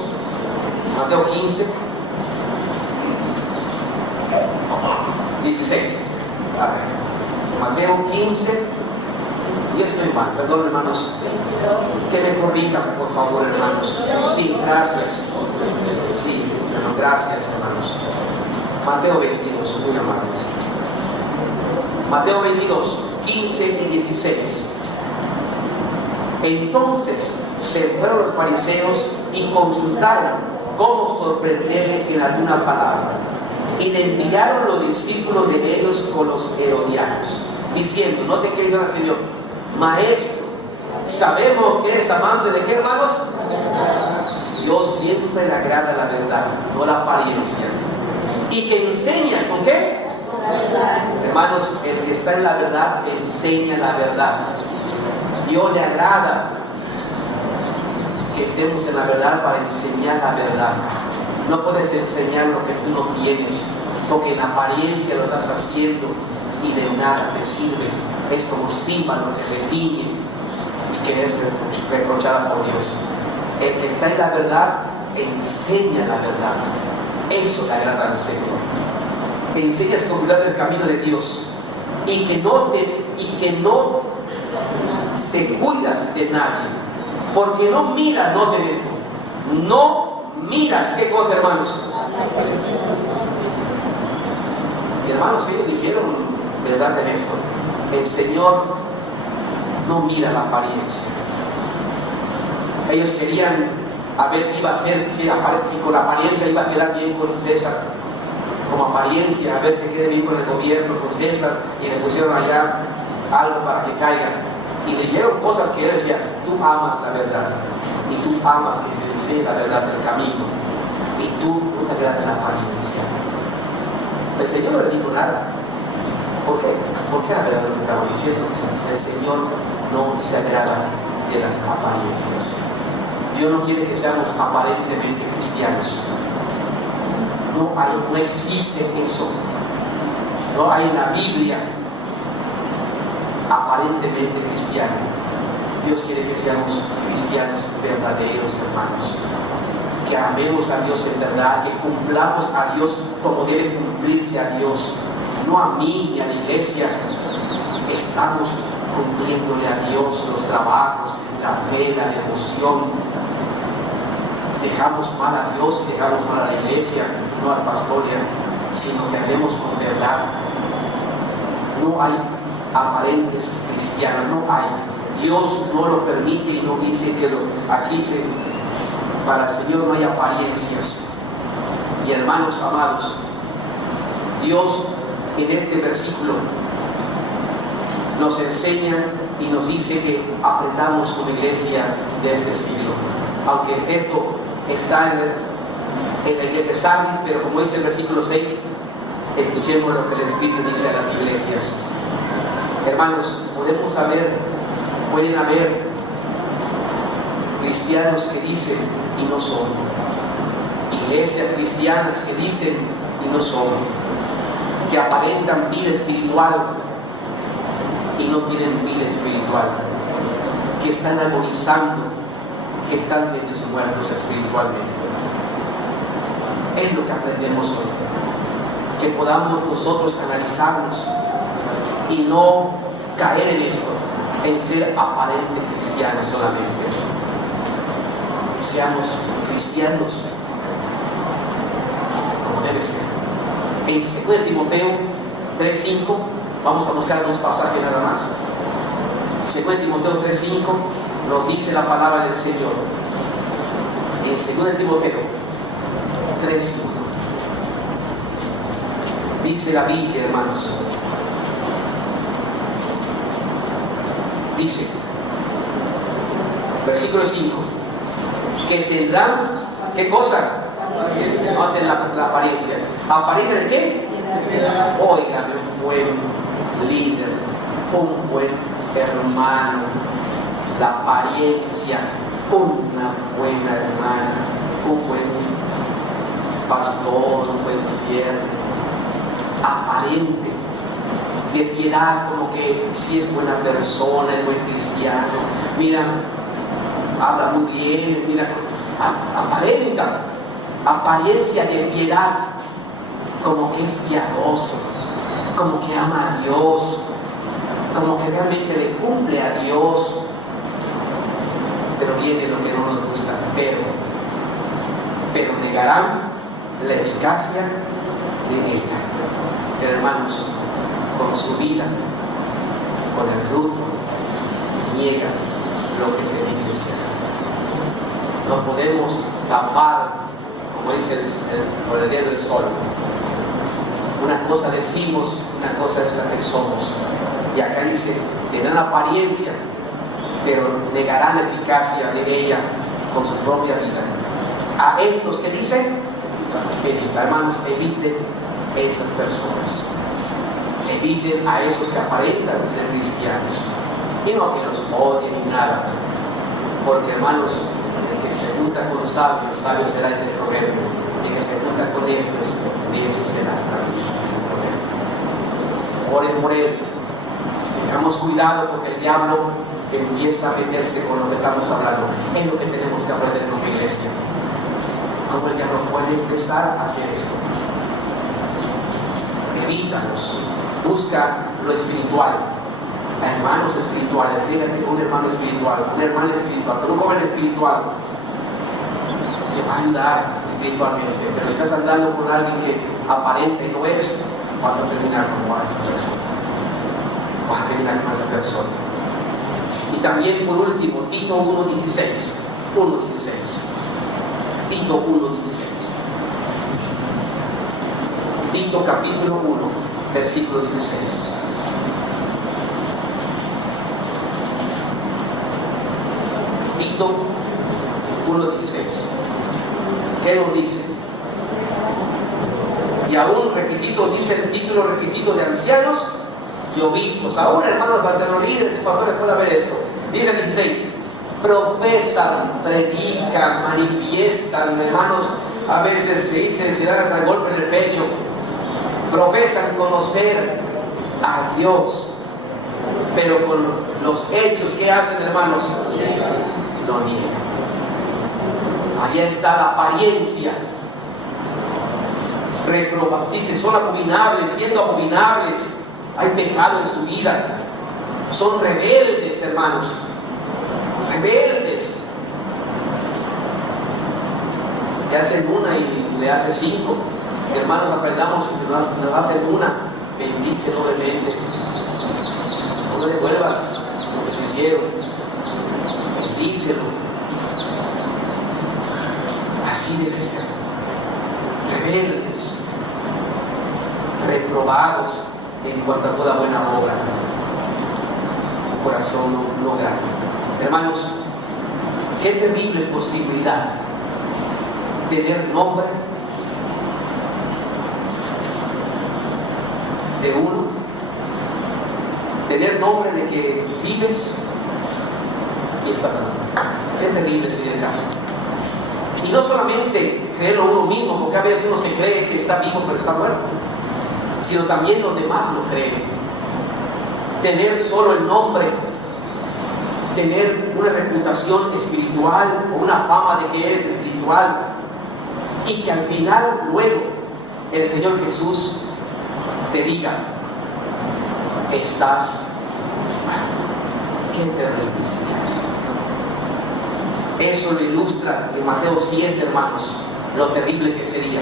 Mateo 15, 16. A ver. Mateo 15. Yo estoy mal, perdón, hermanos. Que me corrijan, por favor, hermanos. Sí, gracias. Sí, hermanos, gracias, hermanos. Mateo 22, muy amables. Mateo 22, 15 y 16. Entonces se fueron los fariseos y consultaron cómo sorprenderle en alguna palabra. Y le enviaron los discípulos de ellos con los herodianos, diciendo, no te creas, Señor, Maestro, sabemos que es amante de qué, hermanos. Dios siempre le agrada la verdad, no la apariencia. Y que enseñas con qué, hermanos. El que está en la verdad enseña la verdad. Dios le agrada que estemos en la verdad para enseñar la verdad. No puedes enseñar lo que tú no tienes, porque en apariencia lo estás haciendo y de nada te sirve. Es como símbolo que le tiñe y que es reprochada por Dios. El que está en la verdad enseña la verdad. Eso le agrada al Señor. Te enseñas con cuidar el camino de Dios y que no te cuidas de nadie, porque no miras, noten esto, no miras, ¿qué cosa, hermanos? Y hermanos, ellos dijeron verdad en esto. El Señor no mira la apariencia. Ellos querían a ver qué iba a hacer, si con la apariencia iba a quedar bien con César, como apariencia, a ver que quede bien con el gobierno, con César, y le pusieron allá algo para que caiga. Y le dijeron cosas que él decía, tú amas la verdad, y tú amas que te enseñe la verdad del camino, y tú no te agradas de la apariencia. El Señor no le dijo nada. ¿Por qué? Porque la verdad lo que estamos diciendo, el Señor no se agrada de las apariencias. Dios no quiere que seamos aparentemente cristianos. No existe eso. No hay en la Biblia aparentemente cristiano. Dios quiere que seamos cristianos verdaderos, hermanos. Que amemos a Dios en verdad, que cumplamos a Dios como debe cumplirse a Dios. No a mí ni a la iglesia. Estamos cumpliéndole a Dios los trabajos, la fe, la devoción. Dejamos mal a Dios, dejamos mal a la iglesia, no al pastor, sino que hagamos con verdad. No hay aparentes cristianos, no hay. Dios no lo permite y no dice que aquí para el Señor no hay apariencias. Y hermanos amados, Dios en este versículo nos enseña y nos dice que aprendamos como iglesia de este estilo. Aunque esto está en la iglesia de Sardis, pero como dice el versículo 6, escuchemos lo que el Espíritu dice a las iglesias. Hermanos, pueden haber cristianos que dicen y no son, iglesias cristianas que dicen y no son, que aparentan vida espiritual y no tienen vida espiritual, que están agonizando, que están medio muertos espiritualmente. Es lo que aprendemos hoy, que podamos nosotros analizarnos y no caer en esto, en ser aparentes cristianos solamente. Seamos cristianos como debe ser. En 2 Timoteo 3:5, vamos a buscar dos pasajes nada más. 2 Timoteo 3:5 nos dice la palabra del Señor. En 2 Timoteo 3:5 dice la Biblia, hermanos. Dice, versículo 5, que tendrán, ¿qué cosa? Noten la apariencia. ¿Apariencia de qué? Óigame, pueblo. líder, un buen hermano, la apariencia, una buena hermana, un buen pastor, un buen siervo, aparente, de piedad, como que si es buena persona, es buen cristiano, mira, habla muy bien, mira, aparenta, apariencia de piedad, como que es piadoso, como que ama a Dios, como que realmente le cumple a Dios. Pero viene lo que no nos gusta, pero negarán la eficacia de ella. Pero hermanos, con su vida, con el fruto, niega lo que se dice ser. No podemos tapar, como dice por el dedo del sol. Una cosa decimos, una cosa es la que somos. Y acá dice, tendrán apariencia, pero negarán la eficacia de ella con su propia vida. A estos que dicen, evita, hermanos, eviten esas personas. Eviten a esos que aparentan ser cristianos. Y no que los odien ni nada. Porque, hermanos, el que se junta con los sabios, sabio será el proverbio. El que se junta con estos, de eso será el proverbio. Oren por él. Tengamos cuidado porque el diablo empieza a meterse con lo que estamos hablando. Es lo que tenemos que aprender como iglesia. Cómo el diablo puede empezar a hacer esto. Evítalos. Busca lo espiritual. Hermanos espirituales. Fíjate que un hermano espiritual, una hermana espiritual, un joven espiritual te va a ayudar espiritualmente. Pero si estás andando con alguien que aparente no es, vas a terminar como esa persona. Vas a terminar como esa persona. Y también por último, Tito 1:16. Tito 1:16. Tito capítulo 1, versículo 16. Tito 1:16. ¿Qué nos dice? Y aún requisito, dice el título, requisito de ancianos y obispos. Aún, hermanos, de los líderes y pastores puede haber esto. Dice el 16. Profesan, predican, manifiestan, hermanos, a veces se dice, se dan hasta golpe en el pecho. Profesan conocer a Dios, pero con los hechos que hacen, hermanos, lo niegan. Ahí está la apariencia. Reprobados, dice, son abominables, siendo abominables, hay pecado en su vida. Son rebeldes, hermanos. Rebeldes. Que hacen una y le hacen 5. Hermanos, aprendamos que nos hacen una, bendice doblemente. No le devuelvas lo que te hicieron. Bendícelo. Así debe ser. Rebeldes, reprobados en cuanto a toda buena obra. Corazón no grato. Hermanos, qué terrible posibilidad tener nombre de uno, tener nombre de que vives y está mal. Qué terrible sería el caso. Y no solamente creerlo uno mismo, porque a veces uno se cree que está vivo pero está muerto, sino también los demás lo creen. Tener solo el nombre, tener una reputación espiritual o una fama de que eres espiritual, y que al final luego el Señor Jesús te diga, estás mal. Qué terrible sería eso. Eso lo ilustra en Mateo 7, hermanos, lo terrible que sería.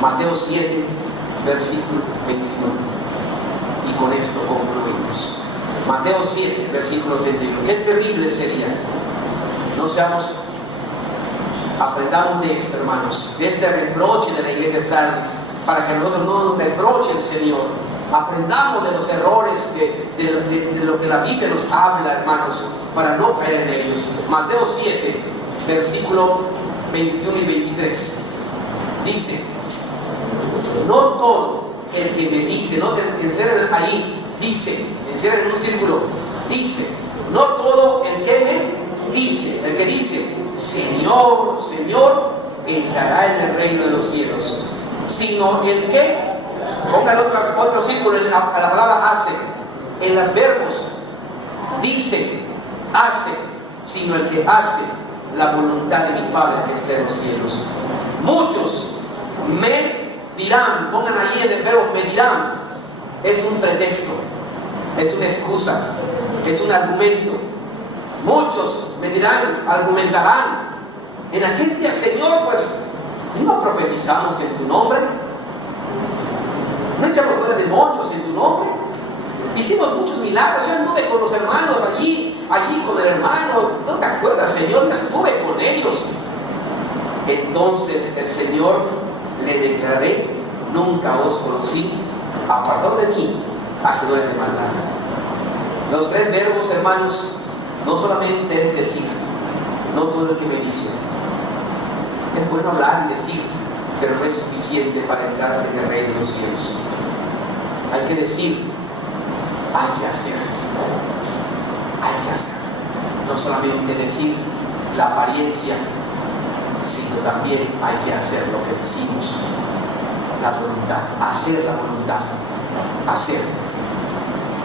Mateo 7, versículo 21. Y con esto concluimos. Mateo 7, versículo 21. Qué terrible sería. No seamos, aprendamos de esto, hermanos, de este reproche de la iglesia de Sardis, para que nosotros no nos reproche el Señor. Aprendamos de los errores de lo que la Biblia nos habla, hermanos, para no caer en ellos. Mateo 7, versículo 21 y 23. Dice, no todo el que me dice, no te ser ahí, dice, encierra en un círculo, dice, no todo el que me dice, el que dice, Señor, Señor, entrará en el reino de los cielos, sino el que, ponga el otro círculo a la palabra hace, en los verbos, dice, hace, sino el que hace la voluntad de mi Padre que está en los cielos. Muchos me dirán, pongan ahí en el verbo me dirán, es un pretexto, es una excusa, es un argumento. Muchos me dirán, argumentarán, en aquel día, Señor, pues no profetizamos en tu nombre, no echamos fuera demonios en tu nombre, hicimos muchos milagros, yo anduve con los hermanos allí con el hermano, ¿no te acuerdas, Señor? Yo estuve con ellos. Entonces el Señor le declararé, nunca os conocí, apartados de mí, hacedores de maldad. Los tres verbos, hermanos, no solamente es decir, no todo el que me dice. Es bueno hablar y decir, pero no es suficiente para entrar en el reino de los cielos. Hay que decir, hay que hacer. Hay que hacer. No solamente decir la apariencia, sino también hay que hacer lo que decimos. La voluntad, hacer la voluntad, hacer.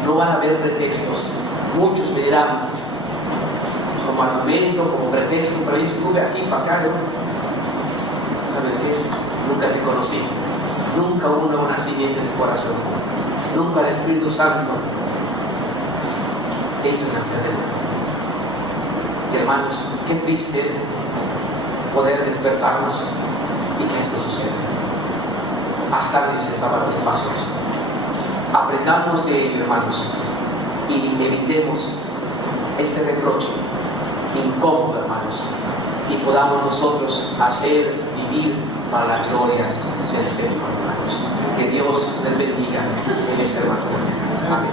No van a haber pretextos. Muchos me dirán, como argumento, como pretexto, pero yo estuve aquí para acá, ¿no? ¿Sabes qué? Nunca te conocí. Nunca hubo un nuevo nacimiento en tu corazón. Nunca el Espíritu Santo te hizo nacer de nuevo. Y hermanos, qué triste poder despertarnos y que esto suceda. Más tarde se estaba en pasos. Aprendamos de ello, hermanos, y evitemos este reproche incómodo, hermanos, y podamos nosotros hacer, vivir para la gloria del Señor, hermanos. Que Dios les bendiga en este hermano. Amén.